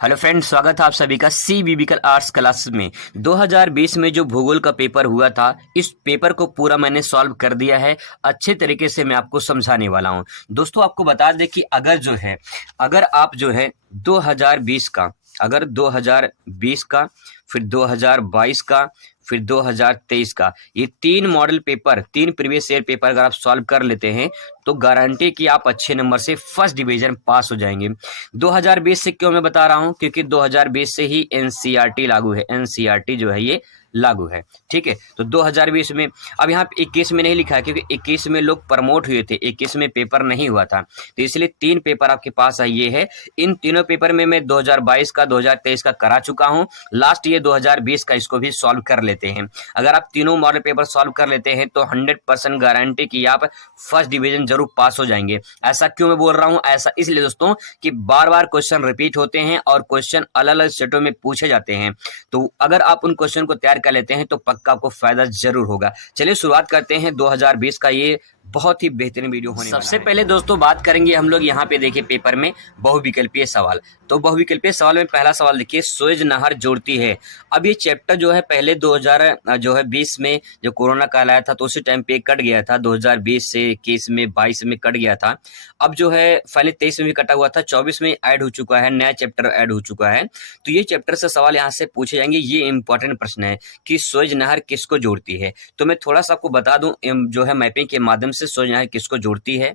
Hello friends, स्वागत है आप सभी का सी बिबिकल आर्ट्स क्लास में। 2020 में जो भूगोल का पेपर हुआ था, इस पेपर को पूरा मैंने सॉल्व कर दिया है। अच्छे तरीके से मैं आपको समझाने वाला हूं। दोस्तों, आपको बता दें कि अगर आप जो है 2020 का, अगर 2020 का, फिर 2022 का, फिर 2023 का, ये तीन मॉडल पेपर, तीन प्रीवियस ईयर पेपर अगर आप सॉल्व कर लेते हैं तो गारंटी कि आप अच्छे नंबर से फर्स्ट डिवीजन पास हो जाएंगे। 2020 से क्यों मैं बता रहा हूं? क्योंकि 2020 से ही एनसीईआरटी लागू है। एनसीईआरटी जो है ये लागू है, ठीक है। तो 2020 में, अब यहाँ पे 21 में नहीं लिखा है क्योंकि 21 में लोग प्रमोट हुए थे, 21 में पेपर नहीं हुआ था, तो इसलिए तीन पेपर आपके पास ये है। इन तीनों पेपर में मैं 2022 का, 2023 का करा चुका हूं। लास्ट ये 2020 का, इसको भी सॉल्व कर लेते हैं। अगर आप तीनों मॉडल पेपर सॉल्व कर लेते हैं तो 100% गारंटी कि आप फर्स्ट डिवीजन जरूर पास हो जाएंगे। ऐसा क्यों मैं बोल रहा हूं? ऐसा इसलिए दोस्तों कि बार बार क्वेश्चन रिपीट होते हैं और क्वेश्चन अलग अलग सेटों में पूछे जाते हैं। तो अगर आप उन क्वेश्चन को तैयार कर लेते हैं तो पक्का आपको फायदा जरूर होगा। चलिए शुरुआत करते हैं 2020 का ये बहुत ही बेहतरीन वीडियो होने वाला है। सबसे पहले दोस्तों बात करेंगे हम लोग, यहाँ पे देखिए पेपर में बहुविकल्पीय सवाल। तो बहुविकल्पीय सवाल में पहला सवाल देखिए, सुएज नहर जोड़ती है। अब ये चैप्टर जो है पहले 2020 में जो कोरोना काल आया था तो उसी टाइम पे कट गया था। 2020 से 21 में, 22 में कट गया था। अब जो है पहले 23 में भी कटा हुआ था, 24 में ऐड हो चुका है, नया चैप्टर ऐड हो चुका है। तो ये चैप्टर से सवाल यहाँ से पूछे जाएंगे। ये इंपॉर्टेंट प्रश्न है कि सुएज नहर किसको जोड़ती है। तो मैं थोड़ा सा आपको बता दूं जो है मैपिंग के माध्यम से सुएज नहर किसको जोड़ती है।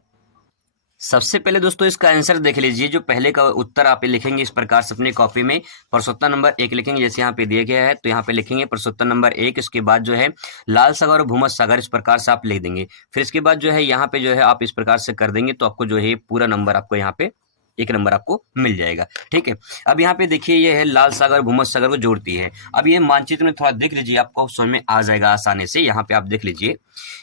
सबसे पहले दोस्तों इसका आंसर देख लीजिए। जो पहले का उत्तर आप लिखेंगे इस प्रकार से अपनी कॉपी में, प्रश्नोत्तर नंबर 1 लिखेंगे, जैसे यहाँ पे दिया गया है तो यहाँ पे लिखेंगे प्रश्नोत्तर नंबर 1। इसके बाद जो है लाल सागर और भूमध्य सागर, इस प्रकार से आप लिख देंगे। फिर इसके बाद जो है यहाँ पे जो है आप इस प्रकार से कर देंगे तो आपको जो है पूरा नंबर आपको यहाँ पे एक नंबर आपको मिल जाएगा, ठीक है। अब यहाँ पे देखिए ये है लाल सागर भूमध्य सागर को जोड़ती है। अब ये मानचित्र में थोड़ा देख लीजिए, आपको समझ में आ जाएगा आसानी से। यहाँ पे आप देख लीजिए,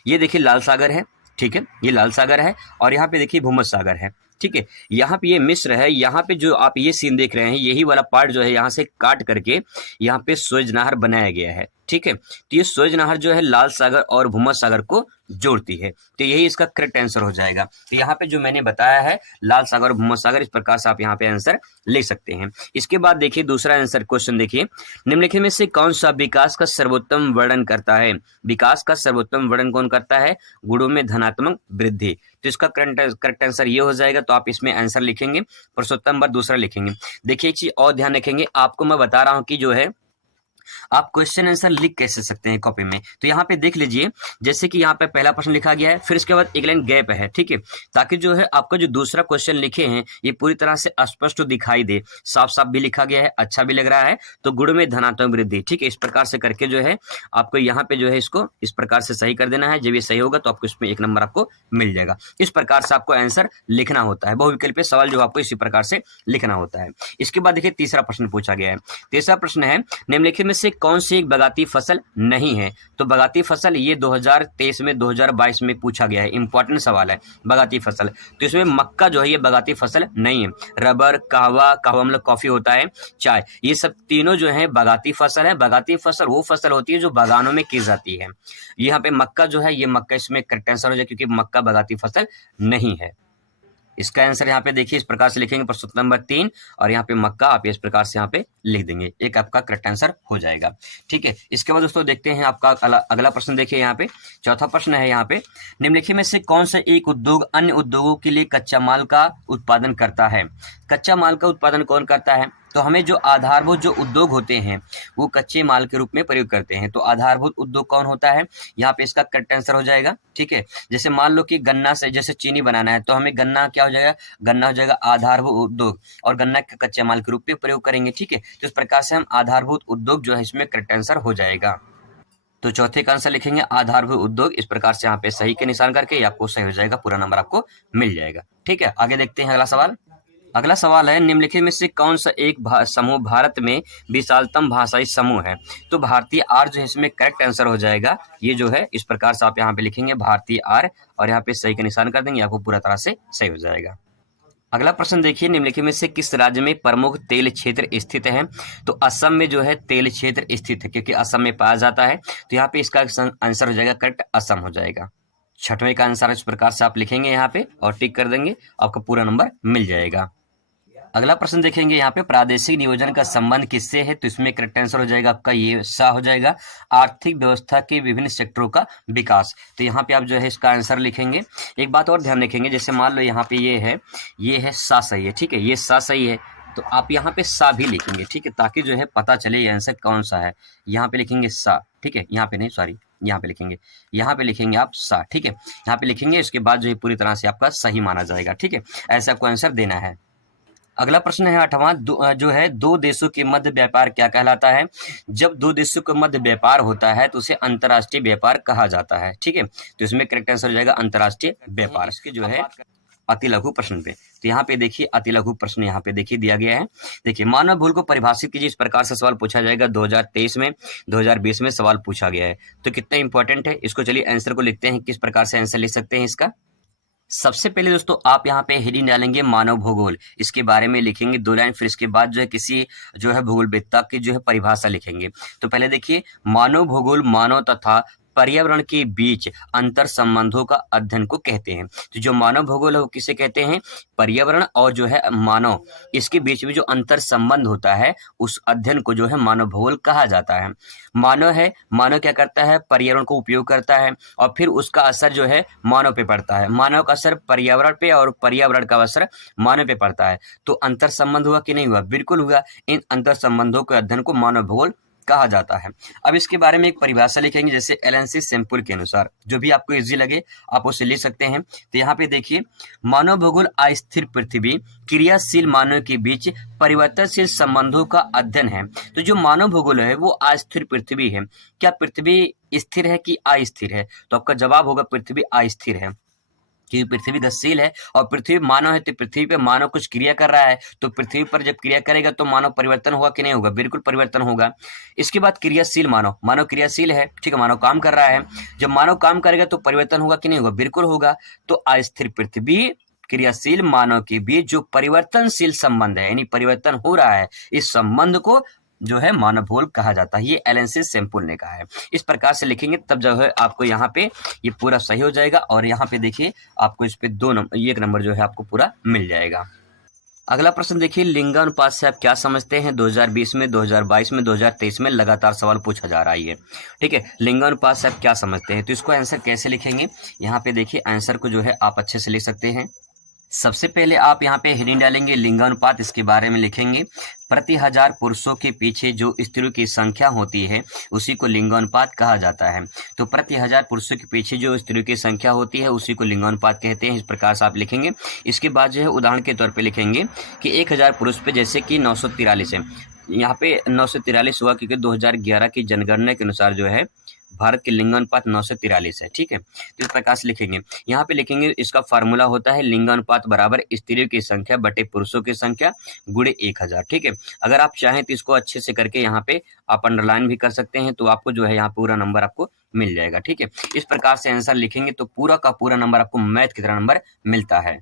ये देखिए लाल सागर है, ठीक है, ये लाल सागर है, और यहाँ पे देखिए भूमध्य सागर है, ठीक है। यहाँ पे ये मिस्र है। यहाँ पे जो आप ये सीन देख रहे हैं, यही वाला पार्ट जो है यहाँ से काट करके यहाँ पे सुएज नहर बनाया गया है, ठीक है। तो ये सुएज नहर जो है लाल सागर और भूमध्य सागर को जोड़ती है, तो यही इसका करेक्ट आंसर हो जाएगा। तो यहाँ पे जो मैंने बताया है लाल सागर और भूमध्य सागर, इस प्रकार से आप यहाँ पे आंसर ले सकते हैं। इसके बाद देखिए दूसरा आंसर क्वेश्चन देखिए, निम्नलिखित में से कौन सा विकास का सर्वोत्तम वर्णन करता है? विकास का सर्वोत्तम वर्णन कौन करता है? गुणों में धनात्मक वृद्धि। तो इसका करेक्ट आंसर ये हो जाएगा। तो आप इसमें आंसर लिखेंगे, प्रश्नोत्तर नंबर दूसरा लिखेंगे। देखिए एक चीज और ध्यान रखेंगे, आपको मैं बता रहा हूं कि जो है आप क्वेश्चन आंसर लिख कैसे सकते हैं कॉपी में। तो यहाँ पे देख लीजिए, जैसे कि यहाँ पे पहला प्रश्न लिखा गया है, फिर इसके बाद एक लाइन गैप है, ठीक है, ताकि जो है आपका जो दूसरा क्वेश्चन लिखे हैं ये पूरी तरह से स्पष्ट दिखाई दे, साफ साफ भी लिखा गया है, अच्छा भी लग रहा है। तो गुण में धनात्मक वृद्धि, ठीक है, इस प्रकार से करके जो है आपको यहाँ पे जो है इसको इस प्रकार से सही कर देना है। जब ये सही होगा तो आपको इसमें एक नंबर आपको मिल जाएगा। इस प्रकार से आपको आंसर लिखना होता है। बहुविकल्पीय सवाल जो आपको इसी प्रकार से लिखना होता है। इसके बाद देखिए तीसरा प्रश्न पूछा गया है। तीसरा प्रश्न है, निम्नलिखित में से कौन सी एक बगाती फसल नहीं है? तो बगाती फसल ये 2023 में, 2022 में पूछा गया है, इंपॉर्टेंट सवाल है बगाती फसल। तो इसमें मक्का जो है ये बगाती फसल नहीं है। रबर, कहवा, कहवा मतलब कॉफी होता है, चाय, ये सब तीनों जो है बगाती फसल है। बगाती फसल वो फसल होती है जो बागानों में की जाती है। यहाँ पे मक्का जो है, ये मक्का इसमें करेक्ट आंसर हो जाए क्योंकि मक्का बगाती फसल नहीं है। इसका आंसर यहाँ पे देखिए इस प्रकार से लिखेंगे, प्रश्न नंबर 3, और यहाँ पे मक्का आप इस प्रकार से यहाँ पे लिख देंगे, एक आपका करेक्ट आंसर हो जाएगा, ठीक है। इसके बाद दोस्तों देखते हैं आपका अगला प्रश्न। देखिए यहाँ पे चौथा प्रश्न है, यहाँ पे निम्नलिखित में से कौन सा एक उद्योग अन्य उद्योगों के लिए कच्चा माल का उत्पादन करता है? कच्चा माल का उत्पादन कौन करता है? तो हमें जो आधारभूत जो उद्योग होते हैं वो कच्चे माल के रूप में प्रयोग करते हैं। तो आधारभूत उद्योग कौन होता है? यहाँ पे इसका करेक्ट आंसर हो जाएगा, ठीक है। जैसे मान लो कि गन्ना से जैसे चीनी बनाना है तो हमें गन्ना क्या हो जाएगा? गन्ना हो जाएगा आधारभूत उद्योग, और गन्ना के कच्चे माल के रूप में प्रयोग करेंगे, ठीक है। तो इस प्रकार से हम आधारभूत उद्योग जो है इसमें करेक्ट आंसर हो जाएगा। तो चौथे का आंसर लिखेंगे आधारभूत उद्योग, इस प्रकार से यहाँ पे सही के निशान करके ये आपको सही हो जाएगा, पूरा नंबर आपको मिल जाएगा, ठीक है। आगे देखते हैं अगला सवाल। अगला सवाल है, निम्नलिखित में से कौन सा एक समूह भारत में विशालतम भाषाई समूह है? तो भारतीय आर जो है इसमें करेक्ट आंसर हो जाएगा। ये जो है इस प्रकार से आप यहाँ पे लिखेंगे भारतीय आर, और यहाँ पे सही का निशान कर देंगे, आपको पूरा तरह से सही हो जाएगा। अगला प्रश्न देखिए, निम्नलिखित में से किस राज्य में प्रमुख तेल क्षेत्र स्थित है? तो असम में जो है तेल क्षेत्र स्थित है, क्योंकि असम में पाया जाता है। तो यहाँ पे इसका आंसर हो जाएगा करेक्ट, असम हो जाएगा। छठवें का आंसर इस प्रकार से आप लिखेंगे यहाँ पे और टिक कर देंगे, आपको पूरा नंबर मिल जाएगा। अगला प्रश्न देखेंगे यहाँ पे, प्रादेशिक नियोजन का संबंध किससे है? तो इसमें करेक्ट आंसर हो जाएगा आपका ये सा हो जाएगा, आर्थिक व्यवस्था के विभिन्न सेक्टरों का विकास। तो यहाँ पे आप जो है इसका आंसर लिखेंगे। एक बात और ध्यान रखेंगे, जैसे मान लो यहाँ पे ये है सा सही है, ठीक है, ये सा सही है, तो आप यहाँ पे सा भी लिखेंगे, ठीक है, ताकि जो है पता चले ये आंसर कौन सा है। यहाँ पे लिखेंगे सा, ठीक है, यहाँ पे नहीं, सॉरी, यहाँ पे लिखेंगे आप सा, ठीक है, यहाँ पे लिखेंगे, इसके बाद जो है पूरी तरह से आपका सही माना जाएगा, ठीक है, ऐसे आपको आंसर देना है। अगला प्रश्न है 8वां, जो है दो देशों के मध्य व्यापार क्या कहलाता है? जब दो देशों के मध्य व्यापार होता है तो उसे अंतर्राष्ट्रीय व्यापार कहा जाता है, ठीक है, तो इसमें करेक्ट आंसर हो जाएगा अंतर्राष्ट्रीय व्यापार। इसके जो है अति लघु प्रश्न पे, तो यहाँ पे देखिए अति लघु प्रश्न यहाँ पे देखिए दिया गया है। देखिए, मानव भूल को परिभाषित कीजिए, इस प्रकार से सवाल पूछा जाएगा 2023 में, 2020 में सवाल पूछा गया है, तो कितना इंपॉर्टेंट है इसको। चलिए आंसर को लिखते हैं, किस प्रकार से आंसर लिख सकते हैं इसका। सबसे पहले दोस्तों आप यहाँ पे हेडिंग डालेंगे मानव भूगोल, इसके बारे में लिखेंगे 2 लाइन, फिर इसके बाद जो है किसी जो है भूगोलवेत्ता की जो है परिभाषा लिखेंगे। तो पहले देखिए, मानव भूगोल मानव तथा पर्यावरण के बीच अंतर संबंधों का अध्ययन को कहते हैं। तो जो मानव भूगोल है वो किसे कहते हैं? पर्यावरण और जो है मानव, इसके बीच में जो अंतर संबंध होता है उस अध्ययन को जो है मानव भूगोल कहा जाता है। मानव क्या करता है? पर्यावरण को उपयोग करता है और फिर उसका असर जो है मानव पे पड़ता है, मानव का असर पर्यावरण पे और पर्यावरण का असर मानव पे पड़ता है। तो अंतर संबंध हुआ कि नहीं हुआ? बिल्कुल हुआ। इन अंतर संबंधों के अध्ययन को मानव भूगोल कहा जाता है। अब इसके बारे में एक परिभाषा लिखेंगे, जैसे एलन सैंपल के अनुसार, जो भी आपको इजी लगे आप उसे लिख सकते हैं। तो यहाँ पे देखिए, मानव भूगोल अस्थिर पृथ्वी क्रियाशील मानव के बीच परिवर्तनशील संबंधों का अध्ययन है। तो जो मानव भूगोल है वो अस्थिर पृथ्वी है। क्या पृथ्वी स्थिर है कि अस्थिर है? तो आपका जवाब होगा पृथ्वी अस्थिर है, क्योंकि पृथ्वी गतिशील है और पृथ्वी मानव है, तो पृथ्वी पे मानव कुछ क्रिया कर रहा है, तो पृथ्वी पर जब क्रिया करेगा तो मानव परिवर्तन होगा कि नहीं होगा? बिल्कुल परिवर्तन होगा। इसके बाद क्रियाशील मानव क्रियाशील है, ठीक है, मानव काम कर रहा है, जब मानव काम करेगा तो परिवर्तन होगा कि नहीं होगा? बिल्कुल होगा। तो अस्थिर पृथ्वी क्रियाशील मानव के बीच जो परिवर्तनशील संबंध है, यानी परिवर्तन हो रहा है, इस संबंध को जो है मानव भूगोल कहा जाता है। ये एलन सैंपल ने कहा है। इस प्रकार से लिखेंगे तब जो है आपको यहाँ पे ये पूरा सही हो जाएगा, और यहाँ पे देखिए आपको इस पे 1 नंबर जो है आपको पूरा मिल जाएगा। अगला प्रश्न देखिए, लिंगानुपात से आप क्या समझते हैं? 2020 में, 2022 में, 2023 में लगातार सवाल पूछा जा रहा है, ठीक है। लिंगानुपात से आप क्या समझते हैं? तो इसको आंसर कैसे लिखेंगे? यहाँ पे देखिए आंसर को जो है आप अच्छे से लिख सकते हैं। सबसे पहले आप यहाँ पे हेडिंग डालेंगे लिंगानुपात, इसके बारे में लिखेंगे प्रति 1000 पुरुषों के पीछे जो स्त्रियों की संख्या होती है उसी को लिंगानुपात कहा जाता है। तो प्रति 1000 पुरुषों के पीछे जो स्त्रियों की संख्या होती है उसी को लिंगानुपात कहते हैं। इस प्रकार से आप लिखेंगे। इसके बाद जो है उदाहरण के तौर पे लिखेंगे कि 1000 पुरुष पे जैसे कि 943 है, यहाँ पे 943 हुआ क्योंकि 2011 की जनगणना के अनुसार जो है भारत के लिंगानुपात 943 है, ठीक है। तो इस प्रकार से लिखेंगे। यहाँ पे लिखेंगे इसका फार्मूला होता है लिंगानुपात बराबर स्त्रियों की संख्या बटे पुरुषों की संख्या गुणे 1000, ठीक है। अगर आप चाहें तो इसको अच्छे से करके यहाँ पे आप अंडरलाइन भी कर सकते हैं, तो आपको जो है यहाँ पूरा नंबर आपको मिल जाएगा, ठीक है। इस प्रकार से आंसर लिखेंगे तो पूरा का पूरा नंबर आपको मैथ की तरह नंबर मिलता है।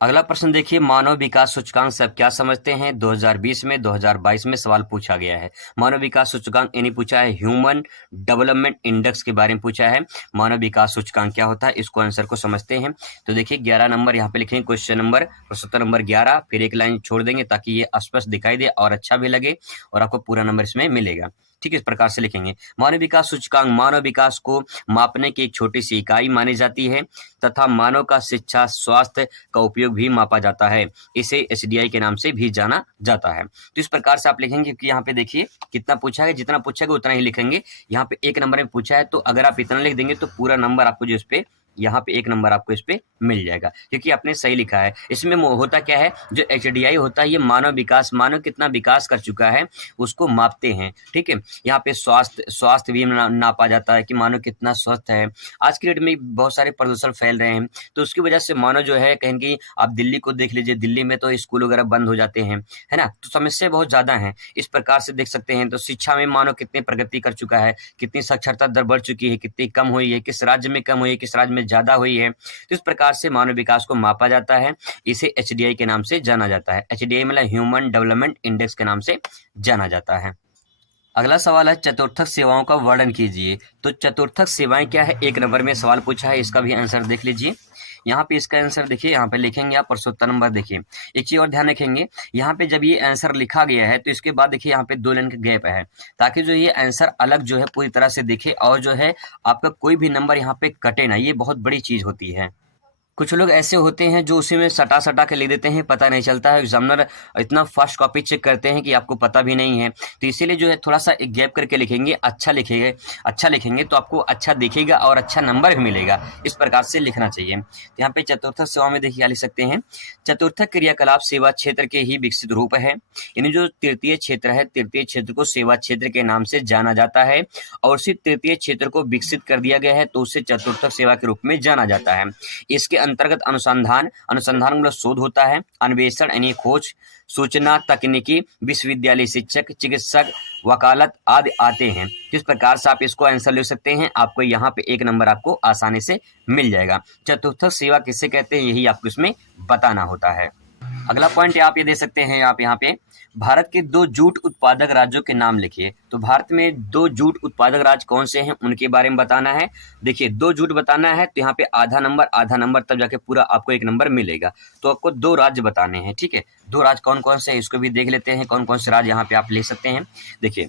अगला प्रश्न देखिए, मानव विकास सूचकांक से आप क्या समझते हैं? 2020 में, 2022 में सवाल पूछा गया है। मानव विकास सूचकांक यानी पूछा है ह्यूमन डेवलपमेंट इंडेक्स के बारे में पूछा है। मानव विकास सूचकांक क्या होता है, इसको आंसर को समझते हैं। तो देखिए 11 नंबर यहाँ पे लिखेंगे, क्वेश्चन नंबर प्रश्नोत्तर नंबर 11, फिर एक लाइन छोड़ देंगे ताकि ये स्पष्ट दिखाई दे और अच्छा भी लगे और आपको पूरा नंबर इसमें मिलेगा, ठीक है। इस प्रकार से लिखेंगे। मानव विकास सूचकांक मानव विकास को मापने की एक छोटी सी इकाई मानी जाती है तथा मानव का शिक्षा स्वास्थ्य का उपयोग भी मापा जाता है। इसे एचडीआई के नाम से भी जाना जाता है। तो इस प्रकार से आप लिखेंगे कि यहाँ पे देखिए कितना पूछा है, जितना पूछेगा उतना ही लिखेंगे। यहाँ पे 1 नंबर में पूछा है तो अगर आप इतना लिख देंगे तो पूरा नंबर आपको जो इस पे यहाँ पे 1 नंबर आपको इस पे मिल जाएगा, क्योंकि आपने सही लिखा है। इसमें होता क्या है, जो एचडीआई होता है ये मानव विकास, मानव कितना विकास कर चुका है उसको मापते हैं, ठीक है। यहाँ पे स्वास्थ्य भी नापा जाता है कि मानव कितना स्वस्थ है। आज की डेट में बहुत सारे प्रदूषण फैल रहे हैं, तो उसकी वजह से मानव जो है कहें कि आप दिल्ली को देख लीजिए, दिल्ली में तो स्कूल वगैरह बंद हो जाते हैं, है ना, तो समस्या बहुत ज्यादा है। इस प्रकार से देख सकते हैं। तो शिक्षा में मानव कितनी प्रगति कर चुका है, कितनी साक्षरता दर बढ़ चुकी है, कितनी कम हुई है, किस राज्य में कम हुई है, किस राज्य में ज्यादा हुई है। तो इस प्रकार से मानव विकास को मापा जाता है। इसे एचडीआई के नाम से जाना जाता है। एचडीआई मतलब ह्यूमन डेवलपमेंट इंडेक्स के नाम से जाना जाता है। अगला सवाल है चतुर्थक सेवाओं का वर्णन कीजिए। तो चतुर्थक सेवाएं क्या है, 1 नंबर में सवाल पूछा है, इसका भी आंसर देख लीजिए। यहाँ पे इसका आंसर देखिए, यहाँ पे लिखेंगे आप 75 नंबर। देखिए एक चीज और ध्यान रखेंगे, यहाँ पे जब ये आंसर लिखा गया है तो इसके बाद देखिए यहाँ पे 2 लाइन का गैप है, ताकि जो ये आंसर अलग जो है पूरी तरह से दिखे और जो है आपका कोई भी नंबर यहाँ पे कटे ना, ये बहुत बड़ी चीज होती है। कुछ लोग ऐसे होते हैं जो उसी में सटा के लिख देते हैं, पता नहीं चलता है। एग्जामिनर इतना फास्ट कॉपी चेक करते हैं कि आपको पता भी नहीं है, तो इसीलिए जो है थोड़ा सा एक गैप करके लिखेंगे, अच्छा लिखेंगे तो आपको अच्छा दिखेगा और अच्छा नंबर भी मिलेगा। इस प्रकार से लिखना चाहिए। तो यहाँ पे चतुर्थक सेवा में देखिए क्या लिख सकते हैं, चतुर्थक क्रियाकलाप सेवा क्षेत्र के ही विकसित रूप है। यानी जो तृतीय क्षेत्र है, तृतीय क्षेत्र को सेवा क्षेत्र के नाम से जाना जाता है और उसी तृतीय क्षेत्र को विकसित कर दिया गया है तो उसे चतुर्थक सेवा के रूप में जाना जाता है। इसके अंतर्गत अनुसंधान मतलब शोध होता है, अन्वेषण यानी खोज, सूचना तकनीकी, विश्वविद्यालय शिक्षक, चिकित्सक, वकालत आदि आते हैं। किस प्रकार से आप इसको आंसर लिख सकते हैं, आपको यहाँ पे 1 नंबर आपको आसानी से मिल जाएगा। चतुर्थक सेवा किसे कहते हैं, यही आपको इसमें बताना होता है। अगला पॉइंट आप ये दे सकते हैं, आप यहाँ पे भारत के 2 जूट उत्पादक राज्यों के नाम लिखिए। तो भारत में 2 जूट उत्पादक राज्य कौन से हैं, उनके बारे में बताना है। देखिए 2 जूट बताना है तो यहाँ पे आधा नंबर तब जाके पूरा आपको 1 नंबर मिलेगा। तो आपको 2 राज्य बताने हैं, ठीक है। 2 राज्य कौन कौन से हैं इसको भी देख लेते हैं, कौन कौन से राज्य यहाँ पे आप लिख सकते हैं। देखिए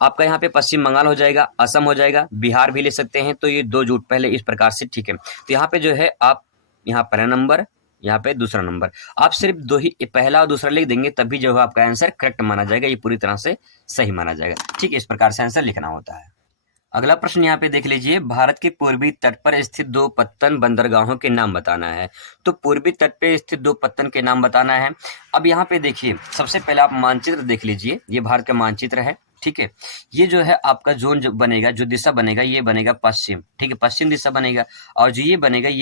आपका यहाँ पे पश्चिम बंगाल हो जाएगा, असम हो जाएगा, बिहार भी ले सकते हैं। तो ये 2 जूट पहले इस प्रकार से, ठीक है। तो यहाँ पे जो है आप यहाँ पहला नंबर, यहाँ पे दूसरा नंबर, आप सिर्फ 2 ही, पहला और दूसरा लिख देंगे तभी जो है आपका आंसर करेक्ट माना जाएगा, ये पूरी तरह से सही माना जाएगा, ठीक है। इस प्रकार से आंसर लिखना होता है। अगला प्रश्न यहाँ पे देख लीजिए, भारत के पूर्वी तट पर स्थित 2 पत्तन बंदरगाहों के नाम बताना है। तो पूर्वी तट पे स्थित 2 पत्तन के नाम बताना है। अब यहाँ पे देखिए सबसे पहले आप मानचित्र देख लीजिए, ये भारत का मानचित्र है, ठीक है। ये जो है आपका जोन जो बनेगा, जो दिशा बनेगा, ये बनेगा पश्चिम, ठीक है, पश्चिम दिशा बनेगा। और जो ये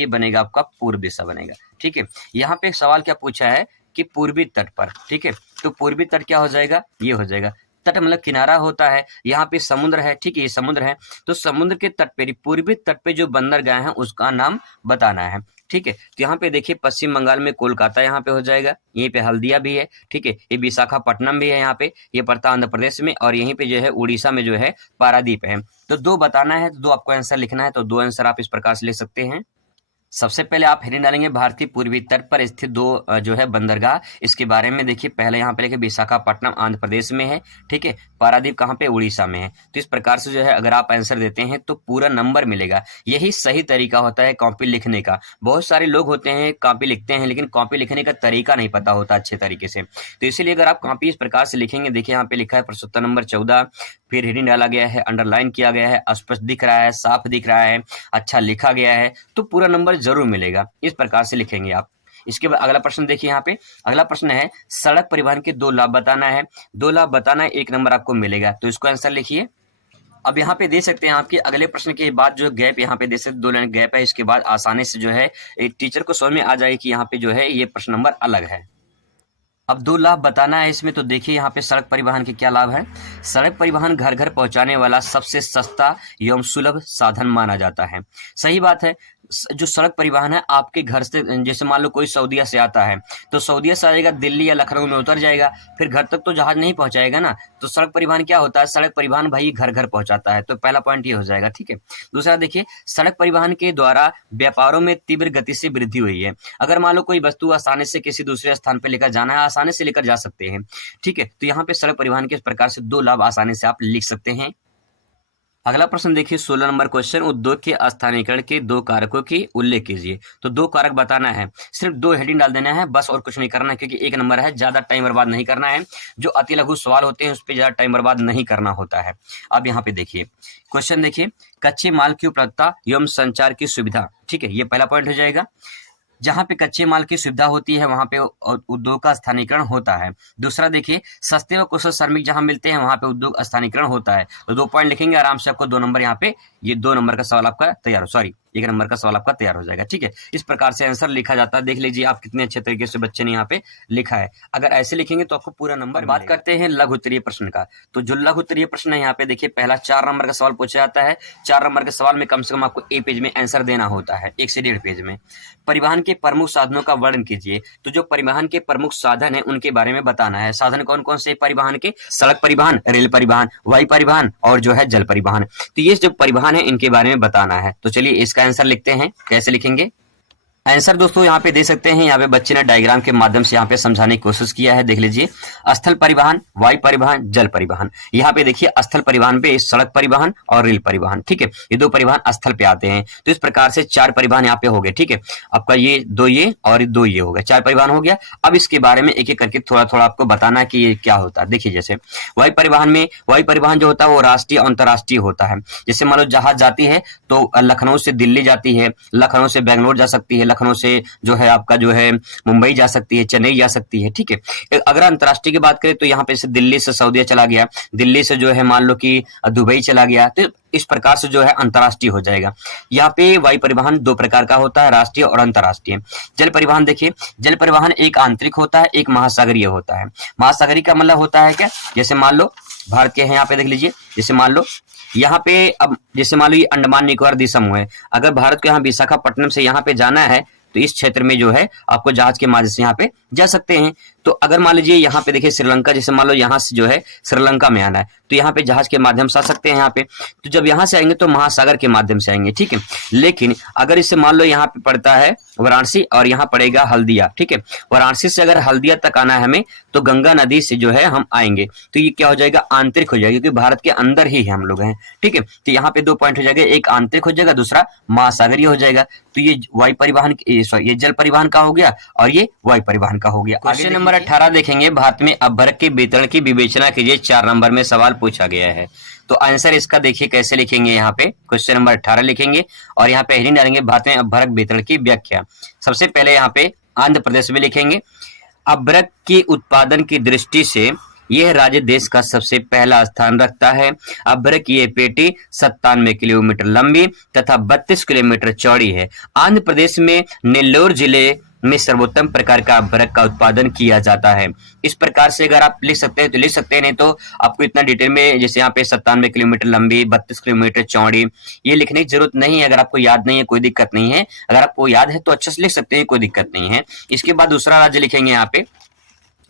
बनेगा आपका पूर्व दिशा बनेगा, ठीक है। यहाँ पे एक सवाल क्या पूछा है कि पूर्वी तट पर, ठीक है। तो पूर्वी तट क्या हो जाएगा, ये हो जाएगा। तट मतलब किनारा होता है, यहाँ पे समुद्र है, ठीक है, ये समुद्र है। तो समुद्र के तट पे, पूर्वी तट पे जो बंदरगाह है उसका नाम बताना है, ठीक है। तो यहाँ पे देखिए पश्चिम बंगाल में कोलकाता यहाँ पे हो जाएगा, यहीं पे हल्दिया भी है, ठीक है। ये विशाखापट्टनम भी है, यहाँ पे ये पड़ता आंध्र प्रदेश में, और यहीं पे जो है उड़ीसा में जो है पारादीप है। तो 2 बताना है, तो 2 आपको आंसर लिखना है। तो 2 आंसर आप इस प्रकार से लिख सकते हैं। सबसे पहले आप हेडिंग डालेंगे भारत के पूर्वी तट पर स्थित 2 जो है बंदरगाह, इसके बारे में देखिए। पहले यहाँ पे लिखे विशाखापट्टनम आंध्र प्रदेश में है, ठीक है। पारादीप कहाँ पे, उड़ीसा में है। तो इस प्रकार से जो है अगर आप आंसर देते हैं तो पूरा नंबर मिलेगा। यही सही तरीका होता है कॉपी लिखने का। बहुत सारे लोग होते हैं कॉपी लिखते हैं लेकिन कॉपी लिखने का तरीका नहीं पता होता अच्छे तरीके से। तो इसीलिए अगर आप कॉपी इस प्रकार से लिखेंगे, देखिए यहाँ पे लिखा है प्रश्नोत्तर नंबर 14, फिर हेडिंग डाला गया है, अंडरलाइन किया गया है, स्पष्ट दिख रहा है, साफ दिख रहा है, अच्छा लिखा गया है, तो पूरा नंबर जरूर मिलेगा। इस प्रकार से लिखेंगे आप। इसके बाद अगला प्रश्न देखिए, यहाँ पे अगला प्रश्न है सड़क परिवहन के 2 लाभ बताना है। 2 लाभ बताना है, 1 नंबर आपको मिलेगा। तो इसको आंसर लिखिए। अब यहाँ पे दे सकते हैं आपके अगले प्रश्न के बाद जो गैप यहाँ पे दे सकते, 2 लाइन गैप है, इसके बाद आसानी से जो है एक टीचर को समझ में आ जाए कि यहाँ पे जो है ये प्रश्न नंबर अलग है। अब 2 लाभ बताना है इसमें। तो देखिए यहाँ पे सड़क परिवहन के क्या लाभ है। सड़क परिवहन घर घर पहुंचाने वाला सबसे सस्ता एवं सुलभ साधन माना जाता है। सही बात है। जो सड़क परिवहन है आपके घर से, जैसे मान लो कोई सऊदीया से आता है तो सऊदीया से आएगा, दिल्ली या लखनऊ में उतर जाएगा, फिर घर तक तो जहाज नहीं पहुंचाएगा ना। तो सड़क परिवहन क्या होता है, सड़क परिवहन भाई घर घर पहुंचाता है। तो पहला पॉइंट ये हो जाएगा, ठीक है। दूसरा देखिए, सड़क परिवहन के द्वारा व्यापारों में तीव्र गति से वृद्धि हुई है। अगर मान लो कोई वस्तु आसानी से किसी दूसरे स्थान पर लेकर जाना है, आसानी से लेकर जा सकते हैं, ठीक है। तो यहाँ पे सड़क परिवहन के इस प्रकार से 2 लाभ आसानी से आप लिख सकते हैं। अगला प्रश्न देखिए 16 नंबर क्वेश्चन, उद्योग के स्थानीयकरण के 2 कारकों की उल्लेख कीजिए। तो 2 कारक बताना है, सिर्फ 2 हेडिंग डाल देना है बस, और कुछ नहीं करना है, क्योंकि 1 नंबर है, ज्यादा टाइम बर्बाद नहीं करना है। जो अति लघु सवाल होते हैं उस पर ज्यादा टाइम बर्बाद नहीं करना होता है। अब यहाँ पे देखिए क्वेश्चन, देखिए कच्चे माल की उपलब्धता एवं संचार की सुविधा, ठीक है, ये पहला पॉइंट हो जाएगा। जहां पे कच्चे माल की सुविधा होती है वहां पे उद्योग का स्थानीयकरण होता है। दूसरा देखिए, सस्ते व कुशल श्रमिक जहां मिलते हैं वहां पे उद्योग स्थानीयकरण होता है। तो 2 पॉइंट लिखेंगे आराम से, आपको 2 नंबर यहाँ पे, ये 2 नंबर का सवाल आपका तैयार हो, सॉरी 1 नंबर का सवाल आपका तैयार हो जाएगा, ठीक है। इस प्रकार से आंसर लिखा जाता है। देख लीजिए आप कितने अच्छे तरीके से बच्चे ने यहाँ पे लिखा है। अगर ऐसे लिखेंगे तो आपको पूरा नंबर। बात करते हैं लघु उत्तरीय प्रश्न का। तो जो लघु उत्तरीय प्रश्न है यहाँ पे देखिए, पहला 4 नंबर का सवाल पूछा जाता है। 4 नंबर के सवाल में कम से कम आपको 1 पेज में आंसर देना होता है, 1 से 1.5 पेज में। परिवहन के प्रमुख साधनों का वर्णन कीजिए। तो जो परिवहन के प्रमुख साधन है उनके बारे में बताना है। साधन कौन कौन से परिवहन के, सड़क परिवहन, रेल परिवहन, वायु परिवहन और जो है जल परिवहन। तो ये जो परिवहन है इनके बारे में बताना है। तो चलिए इसका आंसर लिखते हैं, कैसे लिखेंगे। आंसर दोस्तों यहाँ पे दे सकते हैं। यहाँ पे बच्चे ने डायग्राम के माध्यम से यहाँ पे समझाने की कोशिश किया है। देख लीजिए, स्थल परिवहन, वायु परिवहन, जल परिवहन। यहाँ पे देखिए स्थल परिवहन पे सड़क परिवहन और रेल परिवहन, ठीक है, ये दो परिवहन स्थल पे आते हैं। तो इस प्रकार से 4 परिवहन यहाँ पे हो गए, ठीक है। आपका ये 2 ये और 2 ये हो गया, 4 परिवहन हो गया। अब इसके बारे में एक एक करके थोड़ा थोड़ा आपको बताना है कि ये क्या होता है। देखिए, जैसे वायु परिवहन में, वायु परिवहन जो होता है वो राष्ट्रीय और अंतर्राष्ट्रीय होता है। जैसे मान लो जहाज जाती है तो लखनऊ से दिल्ली जाती है, लखनऊ से बेंगलोर जा सकती है, लखनऊ से जो है आपका जो है मुंबई जा सकती है, चेन्नई जा सकती है, ठीक है। अगर अंतर्राष्ट्रीय की बात करें तो यहाँ पे से दिल्ली से सऊदीया चला गया, दिल्ली से जो है मान लो कि दुबई चला गया, तो इस प्रकार से जो है अंतर्राष्ट्रीय हो जाएगा। यहाँ पे वायु परिवहन 2 प्रकार का होता है, राष्ट्रीय और अंतर्राष्ट्रीय। जल परिवहन देखिए, जल परिवहन एक आंतरिक होता है, एक महासागरीय होता है। महासागरीय का मतलब होता है क्या, जैसे मान लो भारत के हैं, यहाँ पे देख लीजिए, जैसे मान लो यहाँ पे, अब जैसे मान लो ये अंडमान निकोबार द्वीप समूह है, अगर भारत को यहाँ विशाखापट्टनम से यहाँ पे जाना है तो इस क्षेत्र में जो है आपको जहाज के माध्यम से यहाँ पे जा सकते हैं। तो अगर मान लीजिए यहाँ पे देखिए श्रीलंका, जैसे मान लो यहाँ से जो है श्रीलंका में आना है तो यहाँ पे जहाज के माध्यम से आ सकते हैं यहाँ पे। तो जब यहाँ से आएंगे तो महासागर के माध्यम से आएंगे, ठीक है। लेकिन अगर इससे मान लो यहाँ पे पड़ता है वाराणसी और यहाँ पड़ेगा हल्दिया, ठीक है। वाराणसी से अगर हल्दिया तक आना है हमें तो गंगा नदी से जो है हम आएंगे, तो ये क्या हो जाएगा, आंतरिक हो जाएगा, क्योंकि भारत के अंदर ही हम लोग हैं, ठीक है। तो यहाँ पे 2 पॉइंट हो जाएगा, एक आंतरिक हो जाएगा, दूसरा महासागरीय हो जाएगा। तो ये वायु परिवहन, ये जल परिवहन का हो गया और ये वायु परिवहन का हो गया। क्वेश्चन नंबर 18 देखेंगे, भारत में अपभ्रक के वितरण की विवेचना कीजिए। 4 नंबर में सवाल पूछा गया है। तो आंसर इसका देखिए कैसे लिखेंगे, यहाँ पे क्वेश्चन नंबर 18 लिखेंगे और यहाँ पे हेडिंग डालेंगे भारत में अपभ्रक वितरण की व्याख्या। सबसे पहले यहाँ पे आंध्र प्रदेश में लिखेंगे, अपभ्रक की उत्पादन की दृष्टि से यह राज्य देश का सबसे पहला स्थान रखता है। अपभ्रक की ये पेटी 97 किलोमीटर लंबी तथा 32 किलोमीटर चौड़ी है। आंध्र प्रदेश में नेल्लोर जिले में सर्वोत्तम प्रकार का अपभ्रक का उत्पादन किया जाता है। इस प्रकार से अगर आप लिख सकते हैं तो लिख सकते हैं, नहीं तो आपको इतना डिटेल में, जैसे यहाँ पे 97 किलोमीटर लंबी, 32 किलोमीटर चौड़ी, ये लिखने की जरूरत नहीं है। अगर आपको याद नहीं है कोई दिक्कत नहीं है, अगर आपको याद है तो अच्छे से लिख सकते हैं, कोई दिक्कत नहीं है। इसके बाद दूसरा राज्य लिखेंगे, यहाँ पे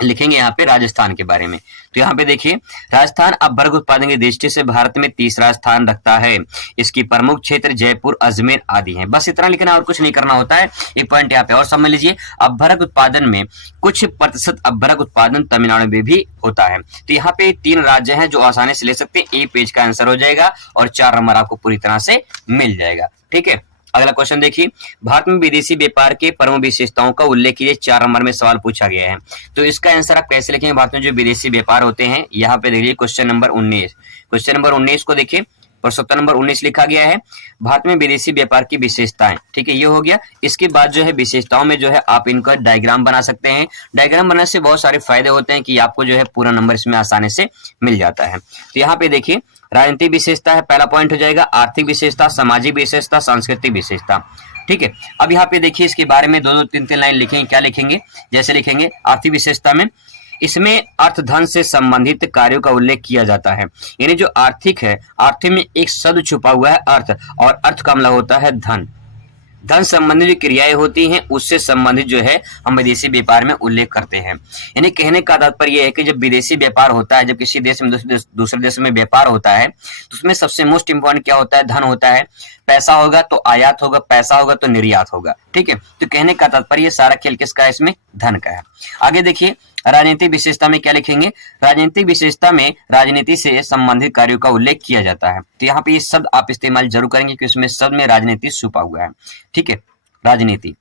लिखेंगे यहाँ पे राजस्थान के बारे में। तो यहाँ पे देखिए, राजस्थान अपभ्रक उत्पादन की दृष्टि से भारत में 3रा स्थान रखता है। इसकी प्रमुख क्षेत्र जयपुर, अजमेर आदि हैं। बस इतना लिखना और कुछ नहीं करना होता है। एक पॉइंट यहाँ पे और समझ लीजिए, अपभ्रक उत्पादन में कुछ प्रतिशत अपभ्रक उत्पादन तमिलनाडु में भी होता है। तो यहाँ पे 3 राज्य हैं जो आसानी से ले सकते हैं। ए पेज का आंसर हो जाएगा और 4 नंबर आपको पूरी तरह से मिल जाएगा, ठीक है। अगला क्वेश्चन देखिए, भारत में विदेशी व्यापार के प्रमुख विशेषताओं का उल्लेख कीजिए। 4 नंबर में सवाल पूछा गया है। तो इसका आंसर आप कैसे लिखेंगे, भारत में जो विदेशी व्यापार होते हैं, यहाँ पे देखिए क्वेश्चन नंबर 19। क्वेश्चन नंबर 19 को देखिए, प्रश्नोत्तर नंबर 19 लिखा गया है, भारत में विदेशी व्यापार की विशेषताएं, ठीक है, ये हो गया। इसके बाद जो है विशेषताओं में जो है आप इनका डायग्राम बना सकते हैं। डायग्राम बनाने से बहुत सारे फायदे होते हैं कि आपको जो है पूरा नंबर इसमें आसानी से मिल जाता है। तो यहाँ पे देखिए, राजनीतिक विशेषता है, पहला पॉइंट हो जाएगा। आर्थिक विशेषता, सामाजिक विशेषता, सांस्कृतिक विशेषता, ठीक है। अब यहाँ पे देखिए इसके बारे में 2-2, 3-3 लाइन लिखेंगे। क्या लिखेंगे, जैसे लिखेंगे आर्थिक विशेषता में, इसमें अर्थ धन से संबंधित कार्यों का उल्लेख किया जाता है। यानी जो आर्थिक है, आर्थिक में एक शब्द छुपा हुआ है अर्थ, और अर्थ का मतलब होता है धन। धन संबंधित जो क्रियाएं होती हैं उससे संबंधित जो है हम विदेशी व्यापार में उल्लेख करते हैं। यानी कहने का तात्पर्य यह है कि जब विदेशी व्यापार होता है, जब किसी देश में दूसरे देश में व्यापार होता है तो उसमें सबसे मोस्ट इंपॉर्टेंट क्या होता है, धन होता है। पैसा होगा तो आयात होगा, पैसा होगा तो निर्यात होगा, ठीक है। तो कहने का तात्पर्य सारा खेल किसका है, इसमें धन का है। आगे देखिए, राजनीतिक विशेषता में क्या लिखेंगे, राजनीतिक विशेषता में राजनीति से संबंधित कार्यों का उल्लेख किया जाता है। तो यहाँ पे ये शब्द आप इस्तेमाल जरूर करेंगे क्योंकि इसमें शब्द में राजनीति छुपा हुआ है, ठीक है, राजनीति।